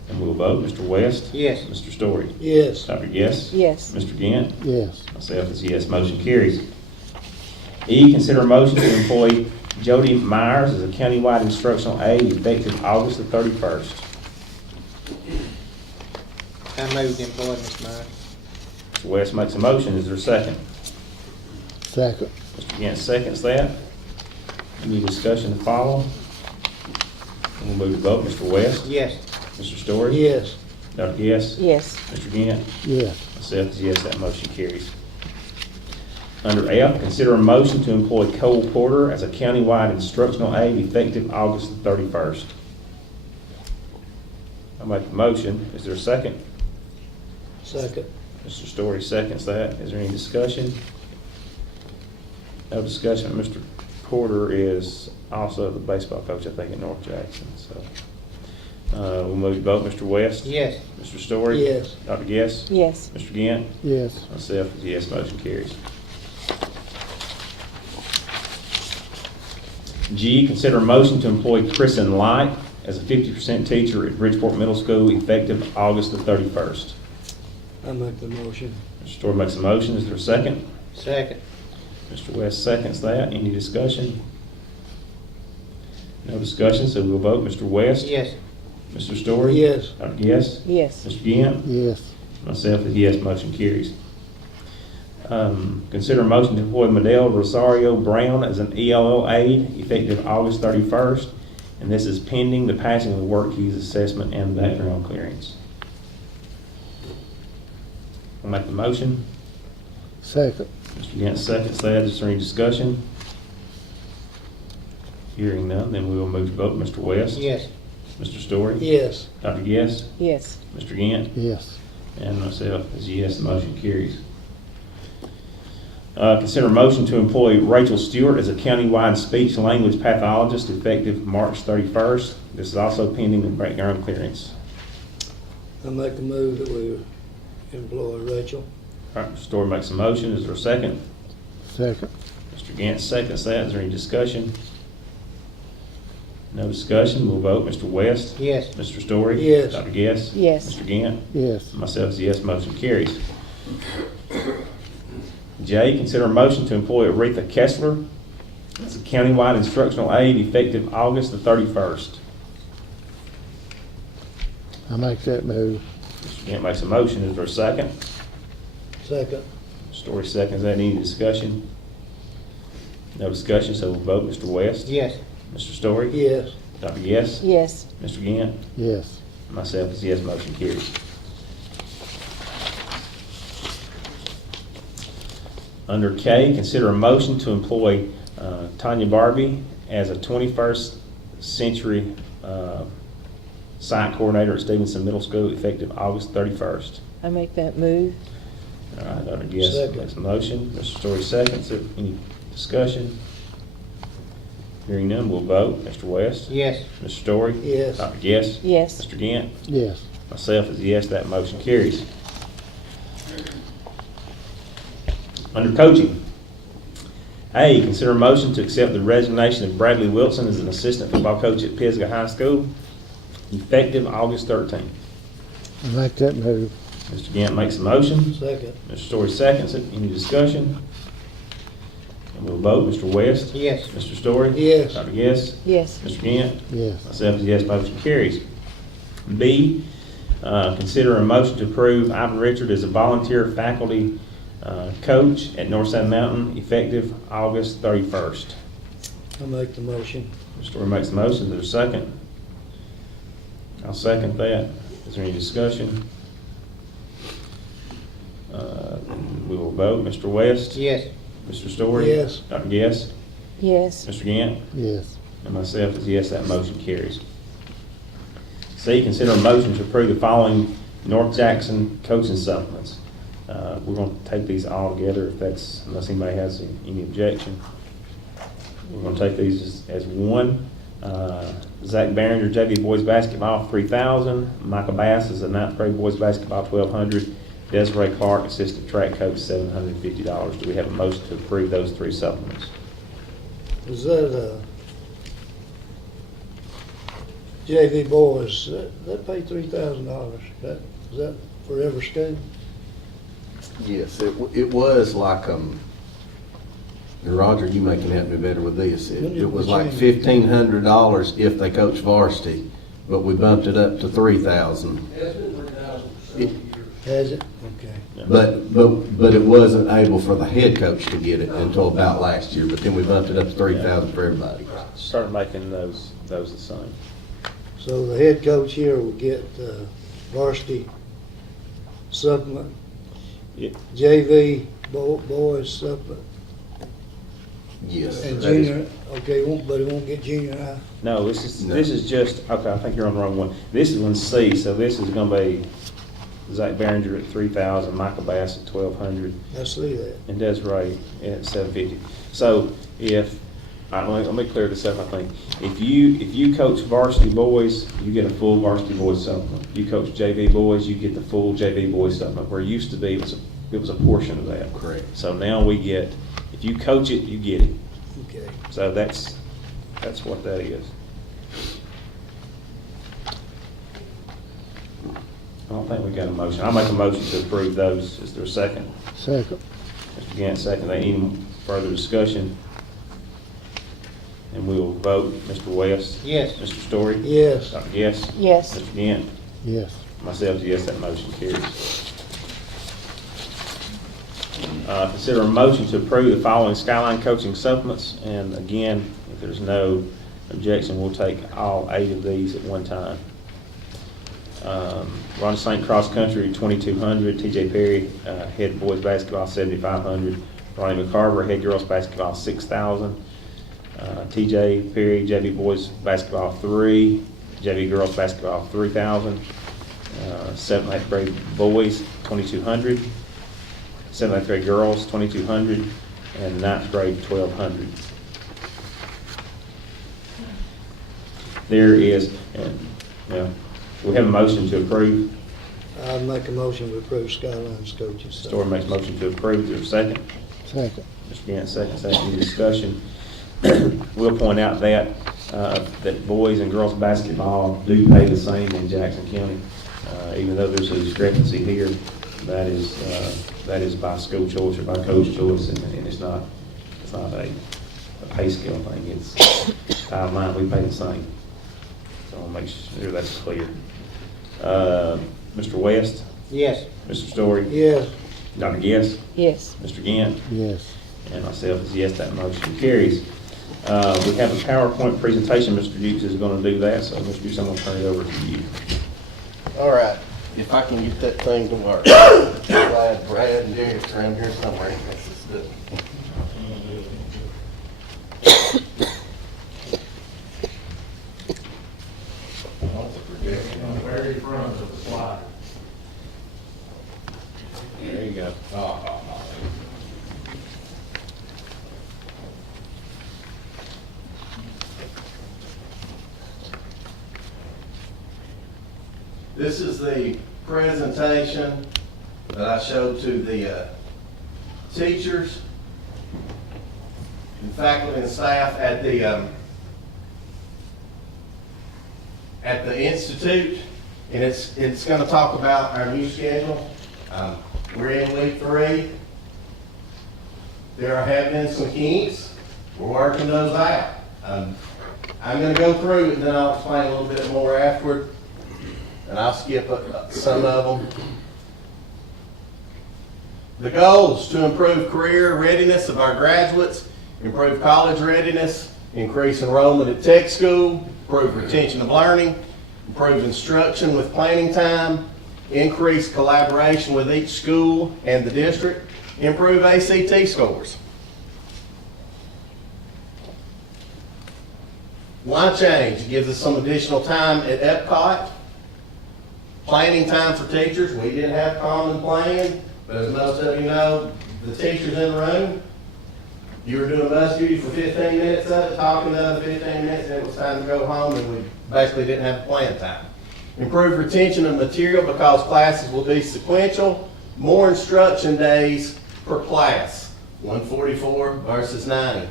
And we'll vote. Mr. West? Yes. Mr. Story? Yes. Dr. Guest? Yes. Mr. Gant? Yes. Myself is yes, motion carries. E, consider a motion to employ Jody Myers as a countywide instructional aide effective August the 31st. I move to employ Ms. Myers. Mr. West makes a motion. Is there a second? Second. Mr. Gant seconds that. Any discussion to follow? And we'll move to vote. Mr. West? Yes. Mr. Story? Yes. Dr. Guest? Yes. Mr. Gant? Yes. Myself is yes, that motion carries. Under F, consider a motion to employ Cole Porter as a countywide instructional aide effective August the 31st. I'll make the motion. Is there a second? Second. Mr. Story seconds that. Is there any discussion? No discussion. Mr. Porter is also the baseball coach, I think, at North Jackson, so. We'll move to vote. Mr. West? Yes. Mr. Story? Yes. Dr. Guest? Yes. Mr. Gant? Yes. Myself is yes, motion carries. G, consider a motion to employ Kristen Light as a 50% teacher at Bridgeport Middle School effective August the 31st. I make the motion. Mr. Story makes a motion. Is there a second? Second. Mr. West seconds that. Any discussion? No discussion, so we'll vote. Mr. West? Yes. Mr. Story? Yes. Dr. Guest? Yes. Mr. Gant? Yes. Myself is yes, motion carries. Consider a motion to employ Medell Rosario Brown as an ELL aide effective August 31st, and this is pending the passing of the work keys assessment and background clearance. I'll make the motion. Second. Mr. Gant seconds that. Is there any discussion? Hearing none, then we will move to vote. Mr. West? Yes. Mr. Story? Yes. Dr. Guest? Yes. Mr. Gant? Yes. And myself is yes, the motion carries. Consider a motion to employ Rachel Stewart as a countywide speech and language pathologist effective March 31st. This is also pending the background clearance. I make the move that we employ Rachel. All right, Mr. Story makes a motion. Is there a second? Second. Mr. Gant seconds that. Is there any discussion? No discussion. We'll vote. Mr. West? Yes. Mr. Story? Yes. Dr. Guest? Yes. Mr. Gant? Yes. Myself is yes, motion carries. J, consider a motion to employ Aretha Kessler as a countywide instructional aide effective August the 31st. I make that move. Mr. Gant makes a motion. Is there a second? Second. Story seconds. That any discussion? No discussion, so we'll vote. Mr. West? Yes. Mr. Story? Yes. Dr. Guest? Yes. Mr. Gant? Yes. Myself is yes, motion carries. Under K, consider a motion to employ Tanya Barbie as a 21st century site coordinator at Stevenson Middle School effective August 31st. I make that move. All right, Dr. Guest Second. makes a motion. Mr. Story seconds. Any discussion? Hearing none, we'll vote. Mr. West? Yes. Mr. Story? Yes. Dr. Guest? Yes. Mr. Gant? Yes. Myself is yes, that motion carries. Under coaching, A, consider a motion to accept the resignation of Bradley Wilson as an assistant football coach at Pisgah High School, effective August 13th. I make that move. Mr. Gant makes a motion. Second. Mr. Story seconds it. Any discussion? And we'll vote. Mr. West? Yes. Mr. Story? Yes. Dr. Guest? Yes. Mr. Gant? Yes. Myself is yes, motion carries. B, consider a motion to approve Ivan Richard as a volunteer faculty coach at Northside Mountain effective August 31st. I make the motion. Mr. Story makes the motion. Is there a second? I'll second that. Is there any discussion? We will vote. Mr. West? Yes. Mr. Story? Yes. Dr. Guess? Yes. Mr. Gant? Yes. And myself is yes, that motion carries. C, consider a motion to approve the following North Jackson coaching supplements. We're going to take these all together if that's, unless anybody has any objection. We're going to take these as one. Zach Barringer, JV Boys Basketball, 3,000. Michael Bass is a ninth grade Boys Basketball, 1,200. Desiree Clark, Assistant Track Coach, $750. Do we have a motion to approve those three supplements? Is that, JV boys, that pay $3,000? Is that for every school? Yes, it was like, and Roger, you may can help me better with this. It was like $1,500 if they coach varsity, but we bumped it up to $3,000. Has it? Okay. But it wasn't able for the head coach to get it until about last year, but then we bumped it up to $3,000 for everybody. Start making those the same. So the head coach here will get varsity supplement, Yeah. JV boys supplement, Yes. and that is- junior, okay, but it won't get junior high? No, this is, No. this is just, okay, I think you're on the wrong one. This is one C, so this is gonna be Zach Barringer at 3,000, Michael Bass at 1,200, I see that. and Desiree at 750. So if, let me clear this up, I think. If you coach varsity boys, you get a full varsity boys supplement. You coach JV boys, you get the full JV boys supplement. Where it used to be, it was a portion of that. Correct. So now we get, if you coach it, you get it. Okay. So that's what that is. I don't think we got a motion. I'll make a motion to approve those. Is there a second? Second. Mr. Gant, second. Any further discussion? And we will vote. Mr. West? Yes. Mr. Story? Yes. Dr. Guess? Yes. Mr. Gant? Yes. Myself, yes, that motion carries. Consider a motion to approve the following Skyline coaching supplements. And again, if there's no objection, we'll take all 8 of these at one time. Ronda St. Cross Country, 2,200. TJ Perry, head boys basketball, 7,500. Ronnie McCarver, head girls basketball, 6,000. TJ Perry, JV boys basketball, 3. JV girls basketball, 3,000. 7th, 8th grade boys, 2,200. 7th, 8th grade girls, 2,200. And 9th grade, 1,200. There is, we have a motion to approve. I'll make a motion to approve Skyline's coaching Story supplement. makes a motion to approve. Is there a second? Second. Mr. Gant, second. Any discussion? We'll point out that boys and girls basketball do pay the same in Jackson County. Even though there's a discrepancy here, that is by school choice or by coach choice, and it's not a pay scale thing. It's bottom line, we pay the same. So I'll make sure that's clear. Mr. West? Yes. Mr. Story? Yes. Dr. Guess? Yes. Mr. Gant? Yes. And myself is yes, that motion carries. We have a PowerPoint presentation. Mr. Dukes is going to do that, so Mr. Dukes, I'm going to turn it over to you. All right, if I can get that thing to work. Glad Brad and Derek's around here somewhere. This is good. There you go. This is the presentation that I showed to the teachers and faculty and staff at the Institute, and it's going to talk about our new schedule. We're in week 3. There have been some kinks. We're working those out. I'm going to go through it, and then I'll explain a little bit more afterward. And I'll skip some of them. The goal is to improve career readiness of our graduates, improve college readiness, increase enrollment at tech school, improve retention of learning, improve instruction with planning time, increase collaboration with each school and the district, improve ACT scores. Line change gives us some additional time at Epcot. Planning time for teachers, we did have common plan, but as most of you know, the teachers in the room, you were doing bus duty for 15 minutes of it, talking the other 15 minutes, and it was time to go home, and we basically didn't have plan time. Improve retention of material because classes will be sequential, more instruction days per class, 144 versus 90.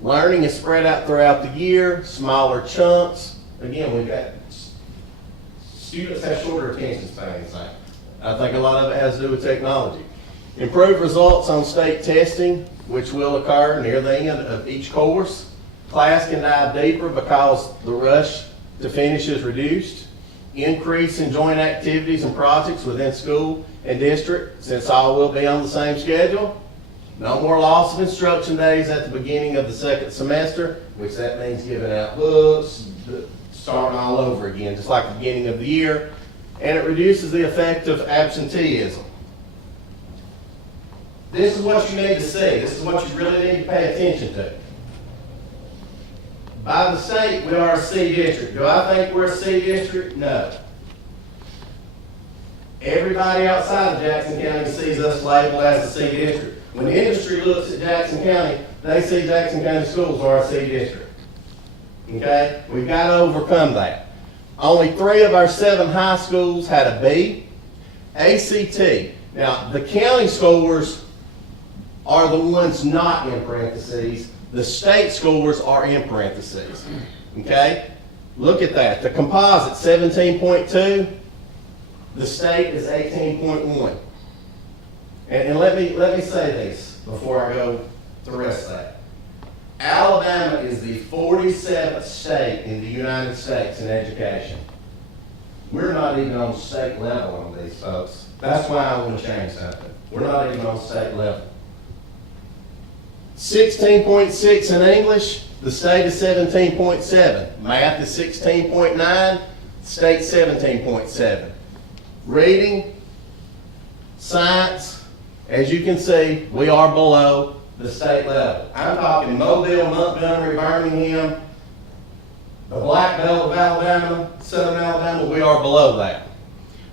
Learning is spread out throughout the year, smaller chunks. Again, we've got students have shorter attention spans. I think a lot of it has to do with technology. Improved results on state testing, which will occur near the end of each course. Class can dive deeper because the rush to finish is reduced. Increase in joint activities and projects within school and district, since all will be on the same schedule. No more loss of instruction days at the beginning of the second semester, which that means giving out books, starting all over again, just like the beginning of the year. And it reduces the effect of absenteeism. This is what you need to see. This is what you really need to pay attention to. By the state, we are a C district. Do I think we're a C district? No. Everybody outside of Jackson County sees us labeled as a C district. When the industry looks at Jackson County, they see Jackson County schools are a C district. Okay? We've got to overcome that. Only 3 of our 7 high schools had a B. ACT. Now, the county scores are the ones not in parentheses. The state scores are in parentheses. Okay? Look at that. The composite, 17.2. The state is 18.1. And let me say this before I go the rest of that. Alabama is the 47th state in the United States in education. We're not even on state level on these folks. That's why I want to change something. We're not even on state level. 16.6 in English, the state is 17.7. Math is 16.9, state 17.7. Reading, science, as you can see, we are below the state level. I'm talking Mobile, Montgomery, Birmingham, the Black Belt of Alabama, Southern Alabama, we are below that.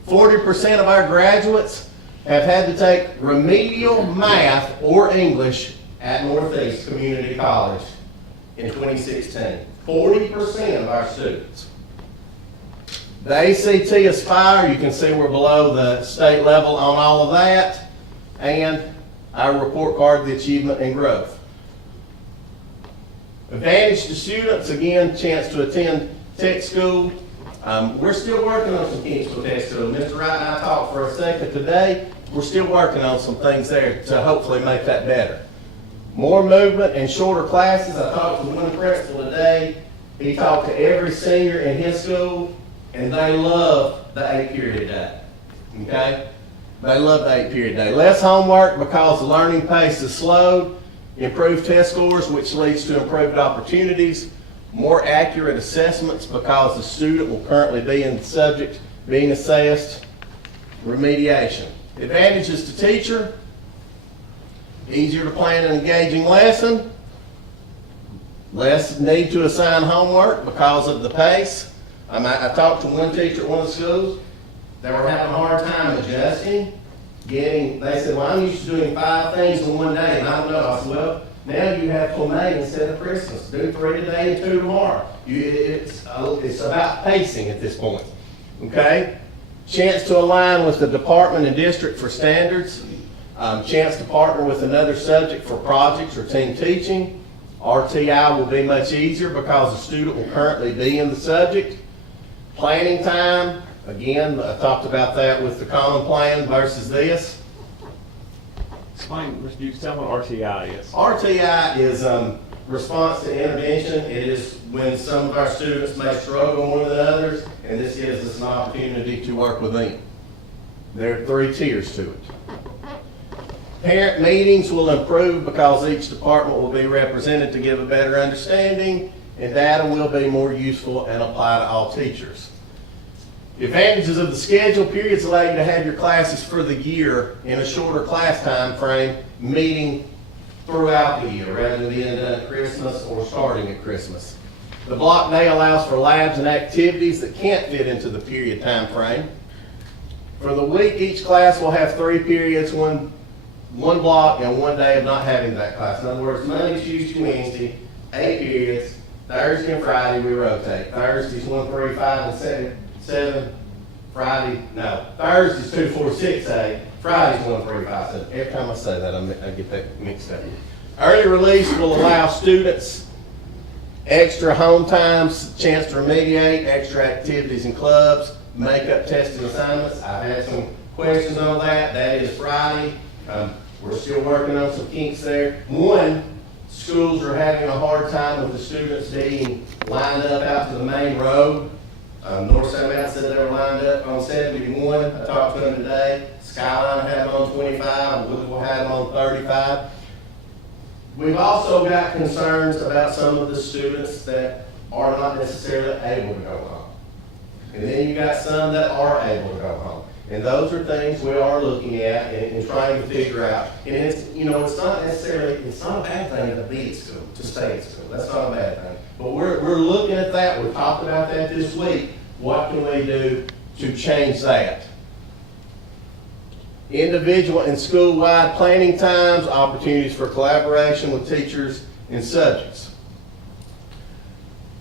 40% of our graduates have had to take remedial math or English at Northeast Community College in 2016. 40% of our students. The ACT Aspire, you can see we're below the state level on all of that, and our report card, the achievement and growth. Advantage to students, again, chance to attend tech school. We're still working on some Kingsville Tech School. Mr. Wright and I talked for a second today. We're still working on some things there to hopefully make that better. More movement and shorter classes. I talked with one principal today. He talked to every senior in his school, and they love the 8-period day. Okay? They love the 8-period day. Less homework because the learning pace is slowed. Improved test scores, which leads to improved opportunities. More accurate assessments because the student will currently be in the subject being assessed. Remediation. Advantages to teacher. Easier to plan an engaging lesson. Less need to assign homework because of the pace. I talked to one teacher at one of the schools. They were having a hard time adjusting. They said, well, I'm used to doing 5 things in one day, and I don't know. I said, well, now you have till May instead of Christmas. Do 3 today and 2 tomorrow. It's about pacing at this point. Okay? Chance to align with the department and district for standards. Chance to partner with another subject for projects or team teaching. RTI will be much easier because the student will currently be in the subject. Planning time, again, I talked about that with the common plan versus this. Explain, Mr. Dukes, tell me what RTI is. RTI is response to intervention. It is when some of our students may struggle more than others, and this gives us an opportunity to work with them. There are 3 tiers to it. Parent meetings will improve because each department will be represented to give a better understanding, and data will be more useful and apply to all teachers. The advantages of the schedule periods allow you to have your classes for the year in a shorter class time frame, meeting throughout the year rather than being done at Christmas or starting at Christmas. The block day allows for labs and activities that can't fit into the period time frame. For the week, each class will have 3 periods, one block, and 1 day of not having that class. In other words, Monday, Tuesday, Wednesday, 8 periods. Thursday and Friday, we rotate. Thursdays 1, 3, 5, and 7. Friday, no. Thursdays 2, 4, 6, 8. Fridays 1, 3, 5, 7. Every time I say that, I get that mixed up. Early release will allow students extra home times, chance to remediate, extra activities and clubs, makeup testing assignments. I've had some questions on that. That is Friday. We're still working on some kinks there. One, schools are having a hard time with the students being lined up out to the main road. North South Mountain said they were lined up on 71. I talked to them today. Skyline had them on 25. Louisville had them on 35. We've also got concerns about some of the students that are not necessarily able to go home. And then you got some that are able to go home. And those are things we are looking at and trying to figure out. And it's, it's not a bad thing to be at school, to stay at school. That's not a bad thing. But we're looking at that. We've talked about that this week. What can we do to change that? Individual and school-wide planning times, opportunities for collaboration with teachers and subjects.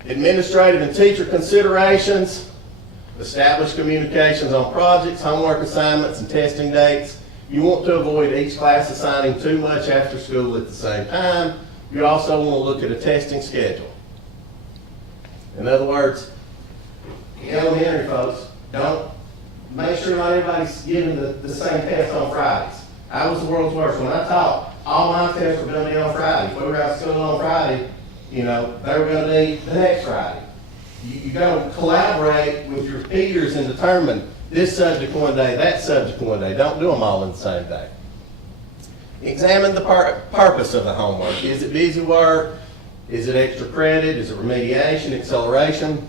Administrative and teacher considerations, establish communications on projects, homework assignments, and testing dates. You want to avoid each class assigning too much after school at the same time. You also want to look at a testing schedule. In other words, elementary folks, don't make sure not everybody's giving the same test on Fridays. I was the world's worst. When I taught, all my tests were going to be on Friday. If we were out of school on Friday, they were going to be the next Friday. You got to collaborate with your peers and determine this subject one day, that subject one day. Don't do them all in the same day. Examine the purpose of the homework. Is it busy work? Is it extra credit? Is it remediation, acceleration?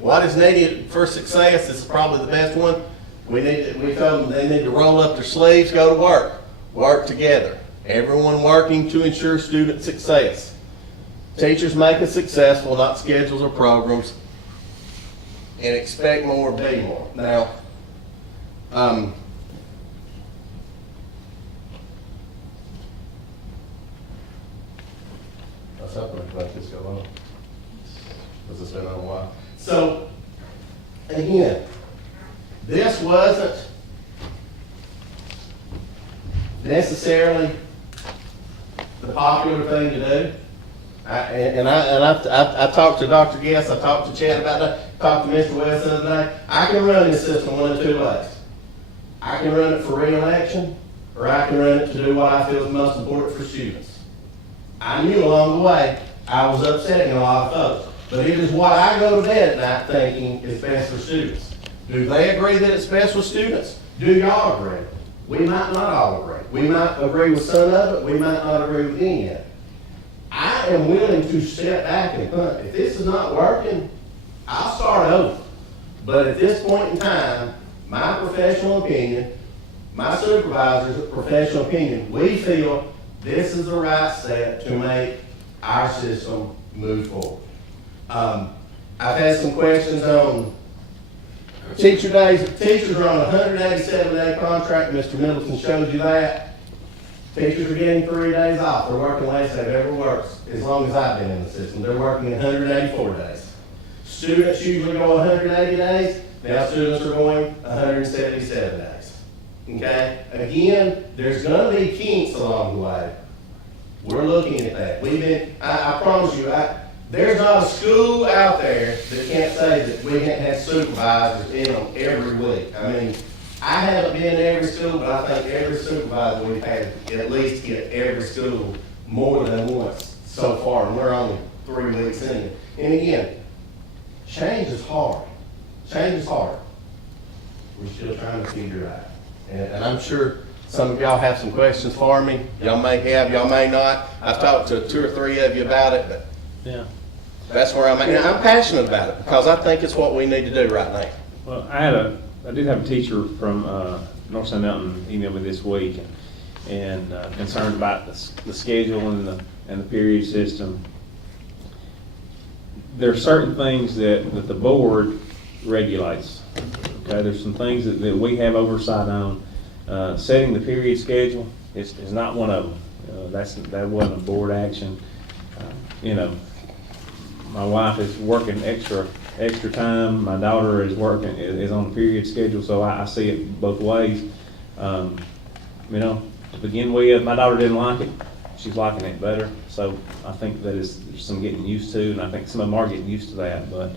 What is needed for success? This is probably the best one. We told them they need to roll up their sleeves, go to work. Work together. Everyone working to ensure student success. Teachers make us successful, not schedules or programs. And expect more, be more. Now, I was hoping I'd let this go on. Because it's been on a while. So, again, this wasn't necessarily the popular thing to do. I talked to Dr. Guest, I talked to Chad about that, talked to Mr. West the other day. I can run this system one of 2 ways. I can run it for re-election, or I can run it to do what I feel is most important for students. I knew along the way I was upsetting a lot of folks, but it is what I go to bed at night thinking is best for students. Do they agree that it's best for students? Do y'all agree? We might not all agree. We might agree with some of it, we might not agree with any of it. I am willing to step back and punt. If this is not working, I'll start over. But at this point in time, my professional opinion, my supervisor's professional opinion, we feel this is the right step to make our system move forward. I've had some questions on teacher days. Teachers are on a 187-day contract. Mr. Middleton showed you that. Teachers are getting 3 days off. They're working less they've ever worked as long as I've been in the system. They're working 184 days. Students usually go 180 days. Now students are going 177 days. Okay? Again, there's going to be kinks along the way. We're looking at that. I promise you, there's not a school out there that can't say that we haven't had supervisors in them every week. I mean, I haven't been in every school, but I think every supervisor we've had at least hit every school more than once so far, and we're only 3 weeks in. And again, change is hard. Change is hard. We're still trying to figure it out. And I'm sure some of y'all have some questions for me. Y'all may have, y'all may not. I've talked to 2 or 3 of you about it, but Yeah. That's where I'm at. And I'm passionate about it because I think it's what we need to do right now. Well, I did have a teacher from North Sand Mountain email me this week and concerned about the schedule and the period system. There are certain things that the board regulates. Okay, there's some things that we have oversight on. Setting the period schedule is not one of them. That wasn't a board action. You know, my wife is working extra time. My daughter is on a period schedule, so I see it both ways. You know, to begin with, my daughter didn't like it. She's liking it better. So I think that there's some getting used to, and I think some of them are getting used to that. But,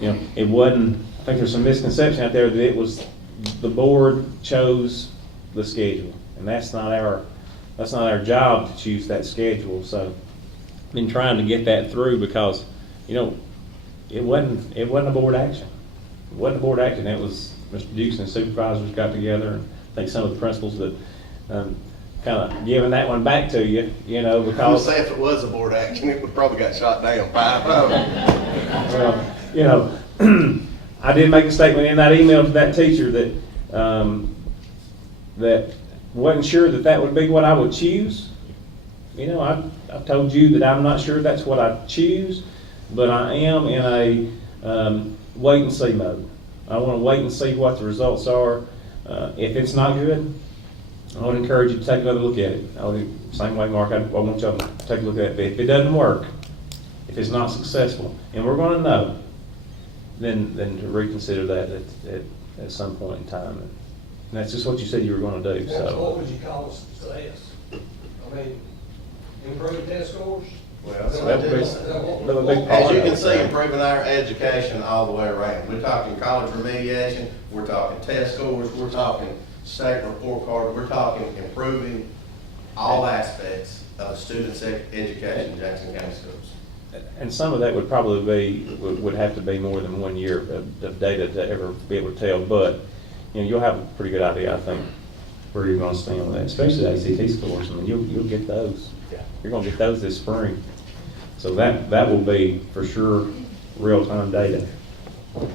you know, it wasn't, I think there's some misconception out there that it was, the board chose the schedule. And that's not our job to choose that schedule. So I've been trying to get that through because, you know, it wasn't a board action. It wasn't a board action. It was Mr. Dukes and supervisors got together, and I think some of the principals that kind of giving that one back to you, you know, I would because, say if it was a board action, it would probably got shot down 5-0. well, you know, I did make a statement in that email to that teacher that, that wasn't sure that would be what I would choose. You know, I've told you that I'm not sure that's what I choose, but I am in a wait and see mode. I want to wait and see what the results are. If it's not good, I would encourage you to take another look at it. Same way, Mark, I want y'all to take a look at it. But if it doesn't work, if it's not successful, and we're going to know, then to reconsider that at some point in time. And that's just what you said you were going to do. What So, would you call success? I mean, improved test scores? Well, that would be a big part as you of can it. see, improving our education all the way around. We're talking college remediation, we're talking test scores, we're talking state report card, we're talking improving all aspects of a student's education in Jackson County schools. And some of that would probably would have to be more than 1 year of data to ever be able to tell, but, you know, you'll have a pretty good idea, I think, where you're gonna stand on that, especially the ACT scores. I mean, you'll get those. You're gonna get those this spring. So that will be, for sure, real-time data. But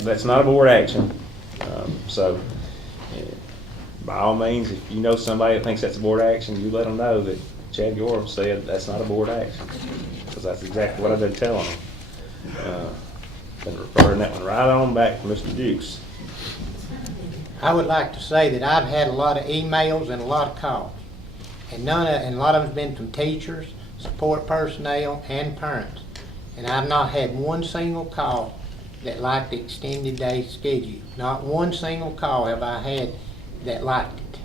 that's not a board action. So, by all means, if you know somebody that thinks that's a board action, you let them know that Chad Gore said that's not a board action, because that's exactly what I've been telling them. Been referring that one right on back to Mr. Dukes. I would like to say that I've had a lot of emails and a lot of calls. And a lot of them's been from teachers, support personnel, and parents. And I've not had one single call that liked the extended day schedule. Not one single call have I had that liked it.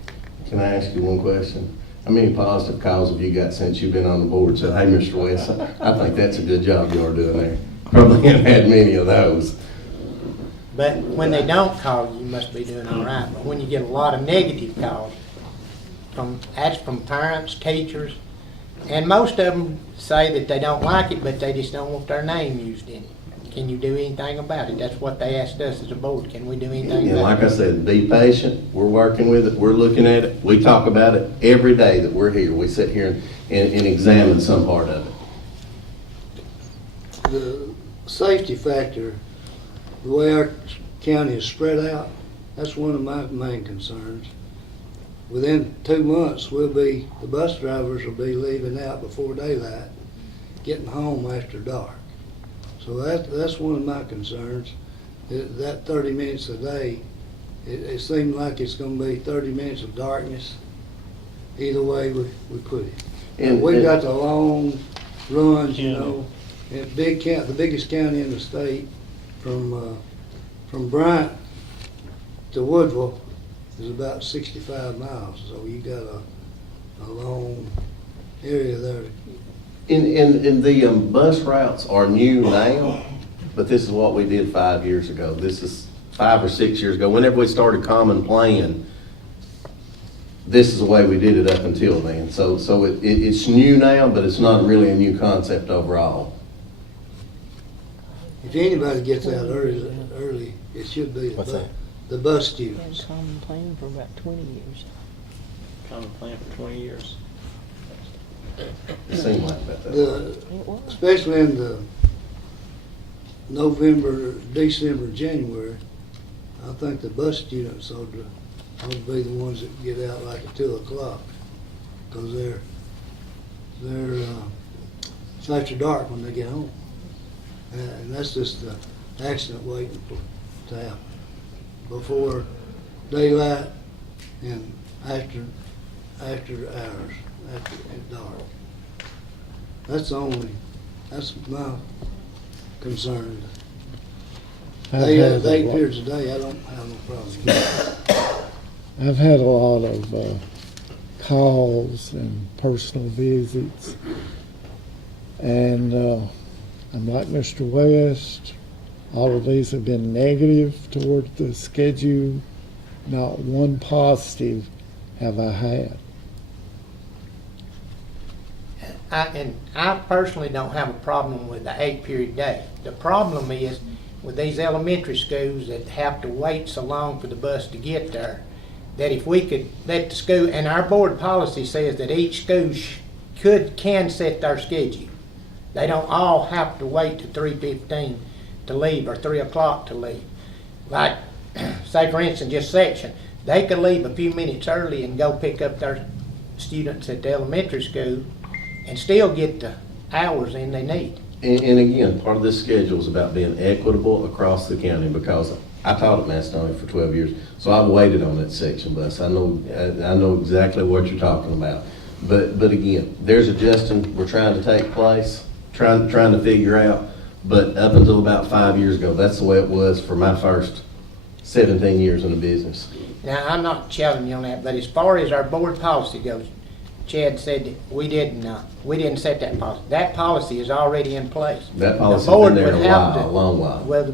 Can I ask you one question? How many positive calls have you got since you've been on the board? Said, hey, Mr. West, I think that's a good job you are doing there. Probably haven't had many of those. But when they don't call you, you must be doing all right. But when you get a lot of negative calls, that's from parents, teachers, and most of them say that they don't like it, but they just don't want their name used in it. Can you do anything about it? That's what they asked us as a board. Can we do anything And about like it? I said, be patient. We're working with it. We're looking at it. We talk about it every day that we're here. We sit here and examine some part of it. The safety factor, the way our county is spread out, that's one of my main concerns. Within 2 months, the bus drivers will be leaving out before daylight, getting home after dark. So that's one of my concerns. That 30 minutes a day, it seems like it's gonna be 30 minutes of darkness, either way we put it. And- We've got the long runs, you know, and the biggest county in the state, from Bryant to Woodville is about 65 miles, so you got a long area there. And the bus routes are new now, but this is what we did 5 years ago. This is 5 or 6 years ago. Whenever we started Common Plan, this is the way we did it up until then. So it's new now, but it's not really a new concept overall. If anybody gets out early, it should be What's that? the bus Been students. common plan for about 20 years. Common plan for 20 years. It seemed like about that. The, especially in the November, December, January, I think the bus students ought to be the ones that get out like at 2 o'clock. Cause it's after dark when they get home. And that's just the accident waiting to happen. Before daylight and after hours, after it's dark. That's my concern. They have 8 periods a day, I don't have no problem. I've had a lot of calls and personal visits, and I'm like Mr. West. All of these have been negative toward the schedule. Not one positive have I had. I personally don't have a problem with the 8-period day. The problem is with these elementary schools that have to wait so long for the bus to get there, that if we could let the school, and our board policy says that each school can set their schedule. They don't all have to wait to 3:15 to leave or 3 o'clock to leave. Like, say for instance, just section, they could leave a few minutes early and go pick up their students at the elementary school and still get the hours in they need. And again, part of this schedule is about being equitable across the county, because I taught at Macedonia for 12 years, so I've waited on that section bus. I know exactly what you're talking about. But again, there's adjusting we're trying to take place, trying to figure out. But up until about 5 years ago, that's the way it was for my first 17 years in the business. Now, I'm not challenging you on that, but as far as our board policy goes, Chad said that we didn't set that policy. That policy is already in place. That policy's The board been there would a have while, to- a long while. Well,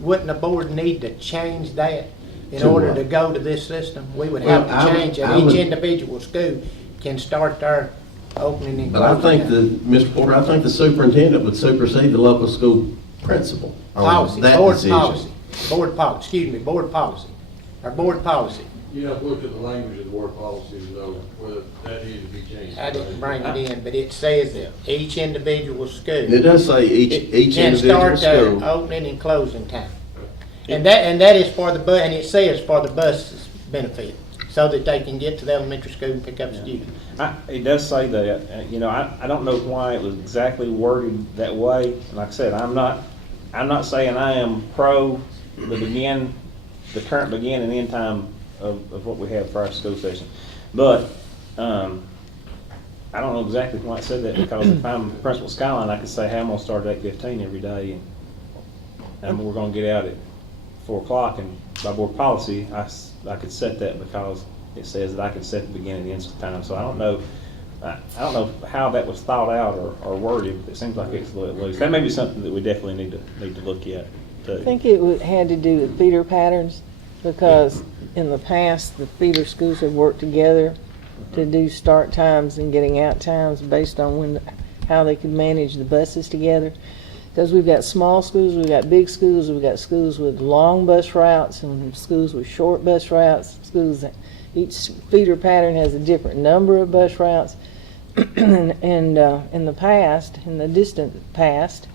wouldn't the board need to change that in To order what? to go to this system? We would Well, have I to would- change I it. Each would- individual school can start their opening and But I closing. think that, Mr. Porter, I think the superintendent would supersede the local school principal on Policy, that board decision. policy, board policy, our board policy. You have to look at the language of the board policy to know whether that needed to be changed. I didn't bring it in, but it says that each individual school. It does say each Can individual start their school. opening and closing time. And that is for the bus, and it says for the bus's benefit, so that they can get to the elementary school and pick up students. It does say that, I don't know why it was exactly worded that way. And like I said, I'm not saying I am pro the current begin and end time of what we have for our school session. But, I don't know exactly why it said that, because if I'm Principal Skyline, I could say, hey, I'm gonna start at 8:15 every day, and we're gonna get out at 4 o'clock, and by board policy, I could set that because it says that I can set the beginning and end time. So I don't know how that was thought out or worded, but it seems like it's a little loose. That may be something that we definitely need to look at I too. think had to do with feeder patterns, because in the past, the feeder schools have worked together to do start times and getting out times based on how they could manage the buses together. Because we've got small schools, we've got big schools, we've got schools with long bus routes and schools with short bus routes. Each feeder pattern has a different number of bus routes. And in the distant past,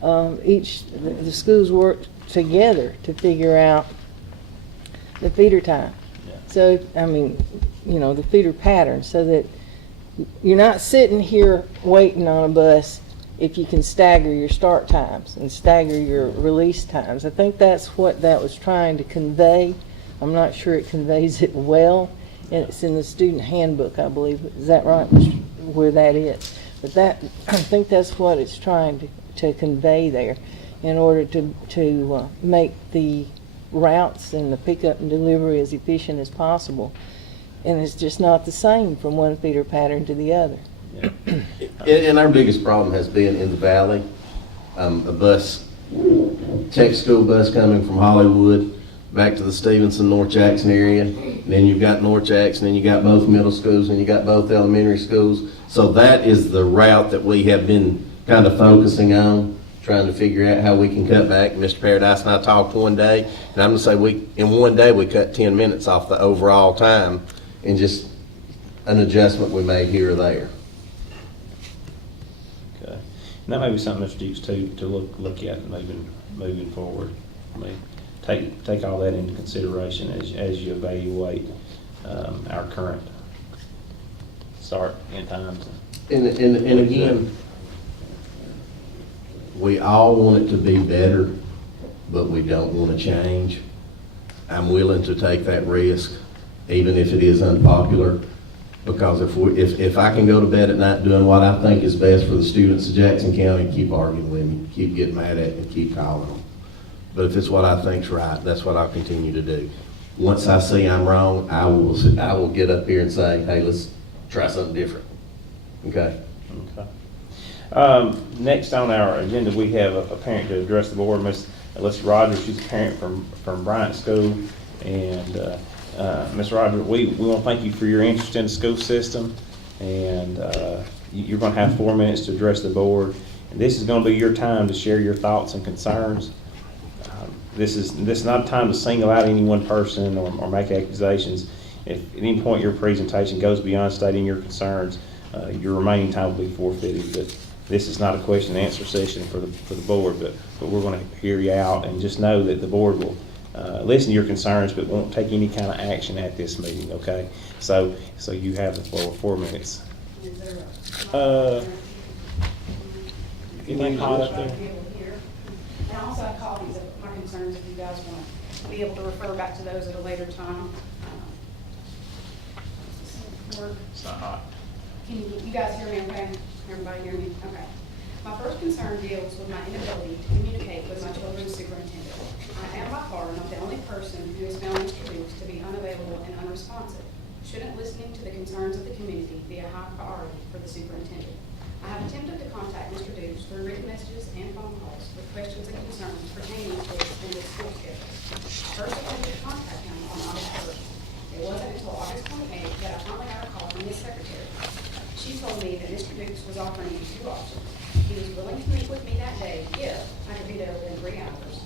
the schools worked together to figure out the feeder time. Yeah. So, the feeder pattern, so that you're not sitting here waiting on a bus if you can stagger your start times and stagger your release times. I think that's what that was trying to convey. I'm not sure it conveys it well, and it's in the student handbook, I believe. Is that right, where that is? But I think that's what it's trying to convey there, in order to make the routes and the pickup and delivery as efficient as possible. And it's just not the same from one feeder pattern to the other. And our biggest problem has been in the valley. A tech school bus coming from Hollywood back to the Stevenson, North Jackson area. And then you've got North Jackson, and you got both middle schools, and you got both elementary schools. So that is the route that we have been kind of focusing on, trying to figure out how we can cut back. Mr. Paradise and I talked one day, and I'm gonna say in one day we cut 10 minutes off the overall time, and just an adjustment we made here or there. And that may be something, Mr. Dukes, to look at moving forward. I mean, take all that into consideration as you evaluate our current start and times. And again, we all want it to be better, but we don't want to change. I'm willing to take that risk, even if it is unpopular, because if I can go to bed at night doing what I think is best for the students of Jackson County, keep arguing with me, keep getting mad at me, keep calling them. But if it's what I think's right, that's what I'll continue to do. Once I see I'm wrong, I will get up here and say, hey, let's try something different. Okay? Okay. Next on our agenda, we have a parent to address the board, Miss Alyssa Rogers. She's a parent from Bryant School. And Ms. Rogers, we want to thank you for your interest in the school system. And you're going to have 4 minutes to address the board. And this is going to be your time to share your thoughts and concerns. This is not a time to single out any one person or make accusations. If at any point your presentation goes beyond stating your concerns, your remaining time will be forfeited. But this is not a question and answer session for the board, but we're going to hear you out, and just know that the board will listen to your concerns, but won't take any kind of action at this meeting. Okay, so you have the floor. 4 minutes. Anything hot up there? And I also have copies of my concerns if you guys want to be able to refer back to those at a later time. It's not hot. Can you guys hear me okay? Everybody hear me? Okay. My first concern deals with my inability to communicate with my children's superintendent. I am by far not the only person who has found Mr. Dukes to be unavailable and unresponsive. Shouldn't listening to the concerns of the community be a high priority for the superintendent? I have attempted to contact Mr. Dukes through written messages and phone calls with questions and concerns pertaining to his extended school schedule. I first attempted to contact him on August 1st. It wasn't until August 28th that I finally got a call from his secretary. She told me that Mr. Dukes was offering me 2 options. He was willing to meet with me that day if I could be there within 3 hours.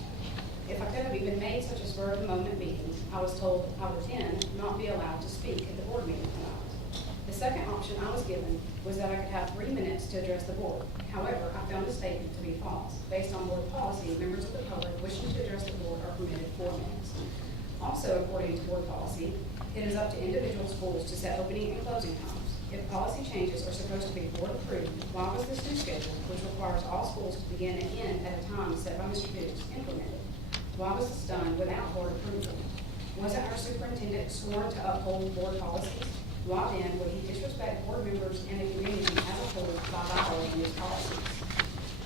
If I could have even made such a spur-of-the-moment meeting, I was told I would then not be allowed to speak at the board meeting tonight. The second option I was given was that I could have 3 minutes to address the board. However, I found the statement to be false. Based on board policy, members of the public wishing to address the board are permitted 4 minutes. Also, according to board policy, it is up to individual schools to set opening and closing times. If policy changes are supposed to be board approved, why was this new schedule, which requires all schools to begin and end at a time set by Mr. Dukes, implemented? Why was this done without board approval? Wasn't our superintendent sworn to uphold board policies? Why then would he disrespect board members and the community as a whole by violating these policies?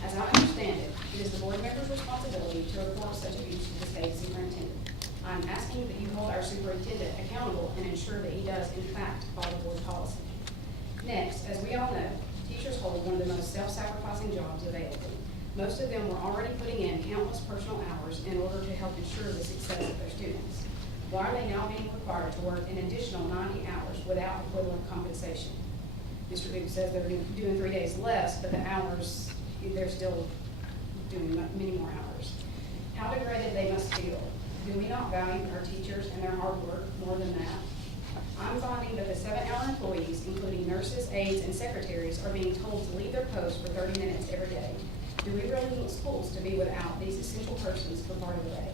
As I understand it, it is the board member's responsibility to report such abuse to the state superintendent. I am asking that you hold our superintendent accountable and ensure that he does in fact follow board policy. Next, as we all know, teachers hold one of the most self-sacrificing jobs available. Most of them were already putting in countless personal hours in order to help ensure the success of their students. Why are they now being required to work an additional 90 hours without equivalent compensation? Mr. Dukes says they're doing 3 days less, but the hours, they're still doing many more hours. How degraded they must feel. Do we not value our teachers and their hard work more than that? I'm finding that the 7-hour employees, including nurses, aides, and secretaries, are being told to leave their posts for 30 minutes every day. Do we really want schools to be without these essential persons for part of the day?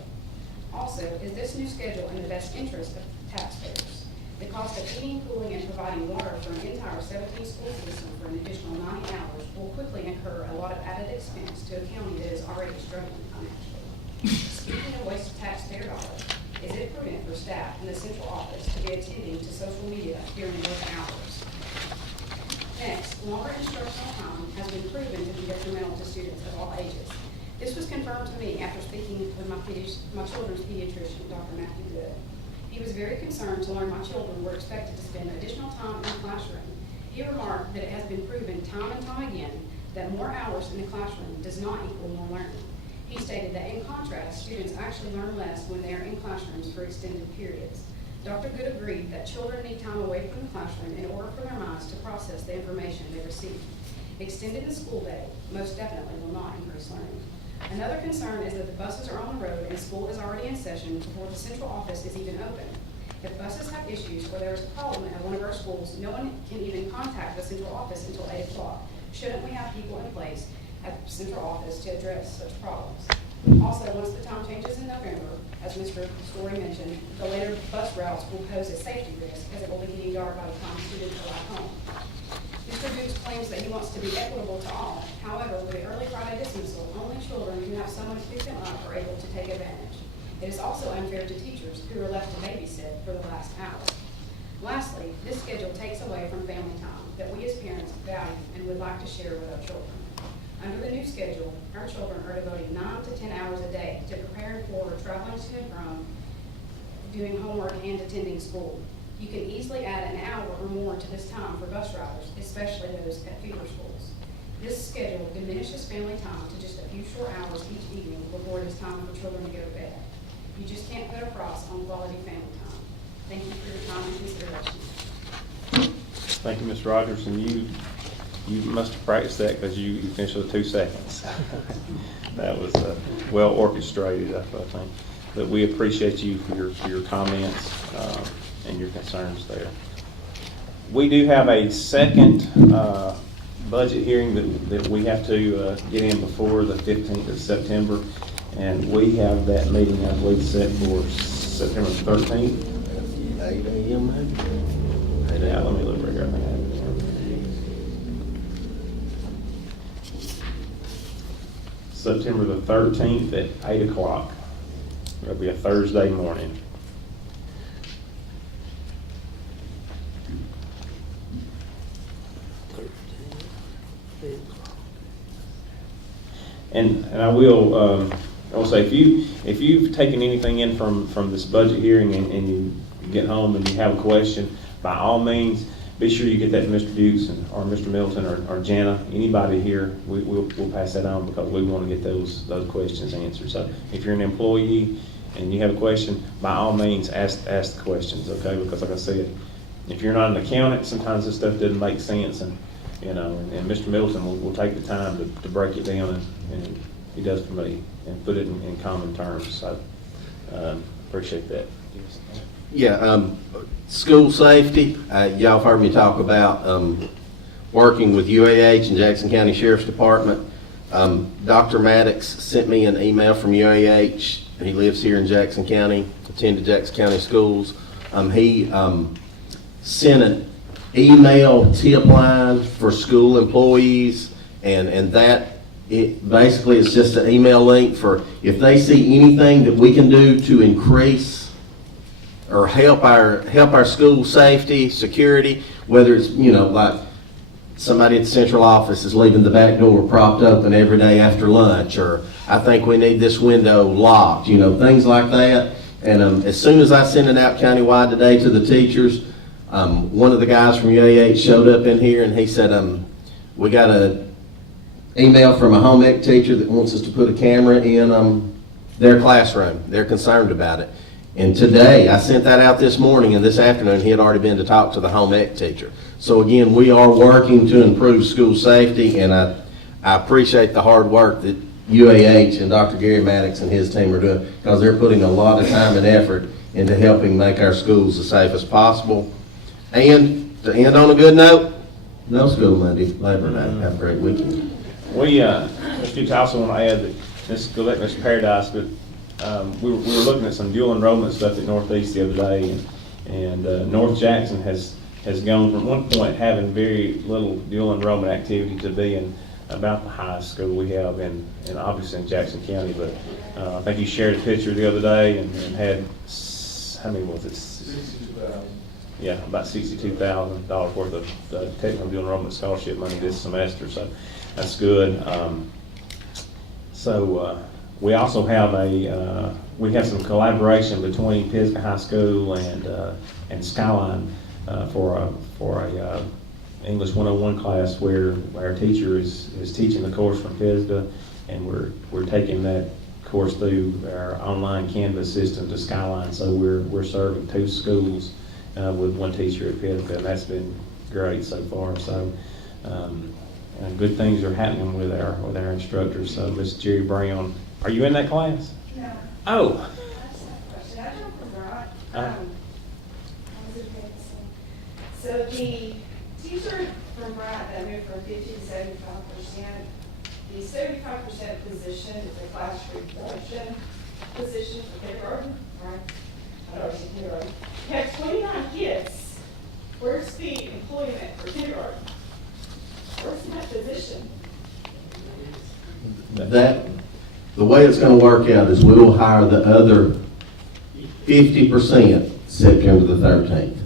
Also, is this new schedule in the best interest of taxpayers? The cost of heating, cooling, and providing water for an entire 17-school system for an additional 90 hours will quickly incur a lot of added expense to a county that is already struggling financially. Speaking of wasted taxpayer dollars, is it prudent for staff in the central office to be attending to social media during work hours? Next, longer instructional time has been proven to be detrimental to students of all ages. This was confirmed to me after speaking with my children's pediatrician, Dr. Matthew Good. He was very concerned to learn my children were expected to spend additional time in the classroom. He remarked that it has been proven time and time again that more hours in the classroom does not equal more learning. He stated that in contrast, students actually learn less when they are in classrooms for extended periods. Dr. Good agreed that children need time away from the classroom in order for their minds to process the information they receive. Extending the school day most definitely will not increase learning. Another concern is that the buses are on the road and school is already in session before the central office is even open. If buses have issues or there is a problem at one of our schools, no one can even contact the central office until 8 o'clock. Shouldn't we have people in place at the central office to address such problems. Also, once the time changes in November, as Mr. Story mentioned, the later bus routes will pose a safety risk as it will be getting dark by the time students arrive home. Mr. Dukes claims that he wants to be equitable to all. However, with the early Friday dismissal, only children who have someone to pick them up are able to take advantage. It is also unfair to teachers who are left to babysit for the last hour. Lastly, this schedule takes away from family time that we as parents value and would like to share with our children. Under the new schedule, our children are devoting 9 to 10 hours a day to preparing for traveling to and from, doing homework, and attending school. You can easily add an hour or more to this time for bus drivers, especially those at feeder schools. This schedule diminishes family time to just a few short hours each evening before it is time for children to go to bed. You just can't put a price on quality family time. Thank you for your time and consideration. Thank you, Ms. Rogers, and you must have practiced that because you finished with 2 seconds. That was well orchestrated, I think. But we appreciate you for your comments and your concerns there. We do have a second budget hearing that we have to get in before the 15th of September, and we have that meeting, I believe, set for September 13th. 8 a.m. maybe? Yeah, let me look right here. I think I have it. September the 13th at 8 o'clock. It'll be a Thursday morning. And I will say, if you've taken anything in from this budget hearing and you get home and you have a question, by all means, be sure you get that to Mr. Dukes or Mr. Middleton or Jana, anybody here. We'll pass that on because we want to get those questions answered. So if you're an employee and you have a question, by all means, ask the questions, okay? Because like I said, if you're not an accountant, sometimes this stuff doesn't make sense, and Mr. Middleton will take the time to break it down, and he does for me, and put it in common terms. So appreciate that. Yeah, school safety, y'all have heard me talk about working with UAH and Jackson County Sheriff's Department. Dr. Maddox sent me an email from UAH. He lives here in Jackson County, attended Jackson County schools. He sent an email tip line for school employees, and that it basically is just an email link for if they see anything that we can do to increase or help our school safety, security, whether it's, like somebody at the central office is leaving the back door propped open every day after lunch, or I think we need this window locked, things like that. And as soon as I sent it out countywide today to the teachers, one of the guys from UAH showed up in here and he said, we got an email from a home ec teacher that wants us to put a camera in their classroom. They're concerned about it. And today, I sent that out this morning, and this afternoon he had already been to talk to the home ec teacher. So again, we are working to improve school safety, and I appreciate the hard work that UAH and Dr. Gary Maddox and his team are doing, because they're putting a lot of time and effort into helping make our schools as safe as possible. And to end on a good note, no school Monday, Labor Day. Have a great weekend. Mr. Dukes, I also want to add that, this go back to Mr. Paradise, but we were looking at some dual enrollment stuff at Northeast the other day, and North Jackson has gone from one point having very little dual enrollment activity to being about the highest school we have in obviously in Jackson County. But I think you shared a picture the other day and had, how many was it? $62,000. Yeah, about $62,000 worth of technical dual enrollment scholarship money this semester, so that's good. We also have we have some collaboration between Pisgah High School and Skyline for a English 101 class where our teacher is teaching the course from Pisgah, and we're taking that course through our online Canvas system to Skyline. So we're serving 2 schools with one teacher at Pisgah, and that's been great so far. So and good things are happening with our instructors. So Miss Jerry Brown, are you in that class? No. Oh. I just have a question. I don't forgot. I was in Madison. So the teacher from Bright that moved from 50 to 75%, The 75% position is a classroom function position for kindergarten, right? I don't know, it's kindergarten. You have 29 kids. Where's the employment for kindergarten? Where's that position? That, the way it's gonna work out is we will hire the other 50% September the 13th.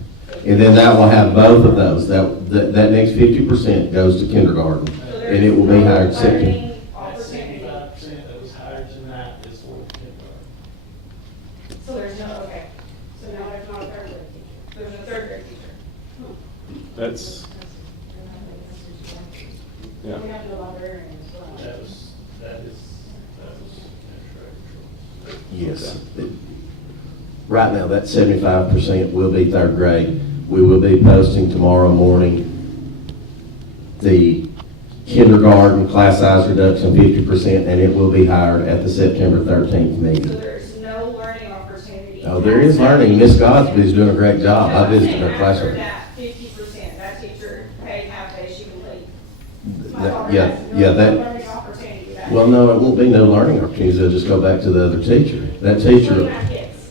And then that will have both of those. That next 50% goes to kindergarten. So And it will be hired there's no September. learning That opportunity. 75% that was hired tonight is for kindergarten. So there's no, okay. So now there's not a third grade teacher. There's a third grade teacher. That's, yeah. We have no librarian as well. That was Yes. Right now, that 75% will be third grade. We will be posting tomorrow morning the kindergarten class size reduction 50%, and it will be hired at the September 13th So meeting. there's no learning opportunity. Oh, there is learning. Miss Godsby's doing a great job. I visited her classroom. After that 50%, that teacher paid half day, she can leave. My That- daughter yeah, has no yeah, that- learning opportunity that Well, no, it won't be no learning opportunities. They'll just go back to the other teacher. That teacher, 29 kids.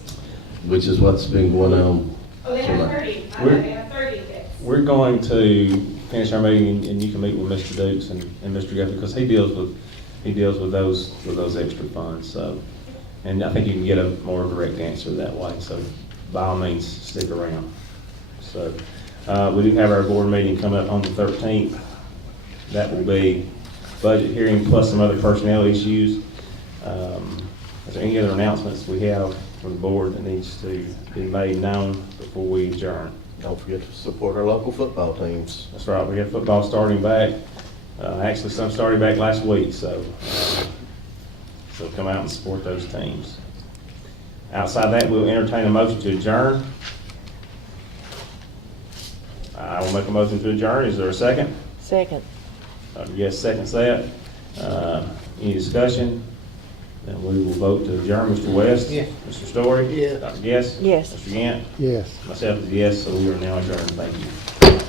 which is what's been going on. Oh, they have tonight. 30. I We're- know they have 30 kids. We're going to finish our meeting, and you can meet with Mr. Dukes and Mr. Guthrie, because he deals with those extra funds, so. And I think you can get a more direct answer that way, so by all means, stick around. So, we do have our board meeting coming up on the 13th. That will be budget hearing plus some other personnel issues. Is there any other announcements we have from the board that needs to be made known before we adjourn? Don't forget to support our local football teams. That's right, we have football starting back, actually some started back last week, so come out and support those teams. Outside that, we'll entertain a motion to adjourn. I will make a motion to adjourn, is there a second? Second. Yes, seconds that. Any discussion? Then we will vote to adjourn. Mr. West? Yes. Mr. Story? Yes. Dr. Guess? Yes. Mr. Gant? Yes. Myself is yes, so we are now adjourned, thank you.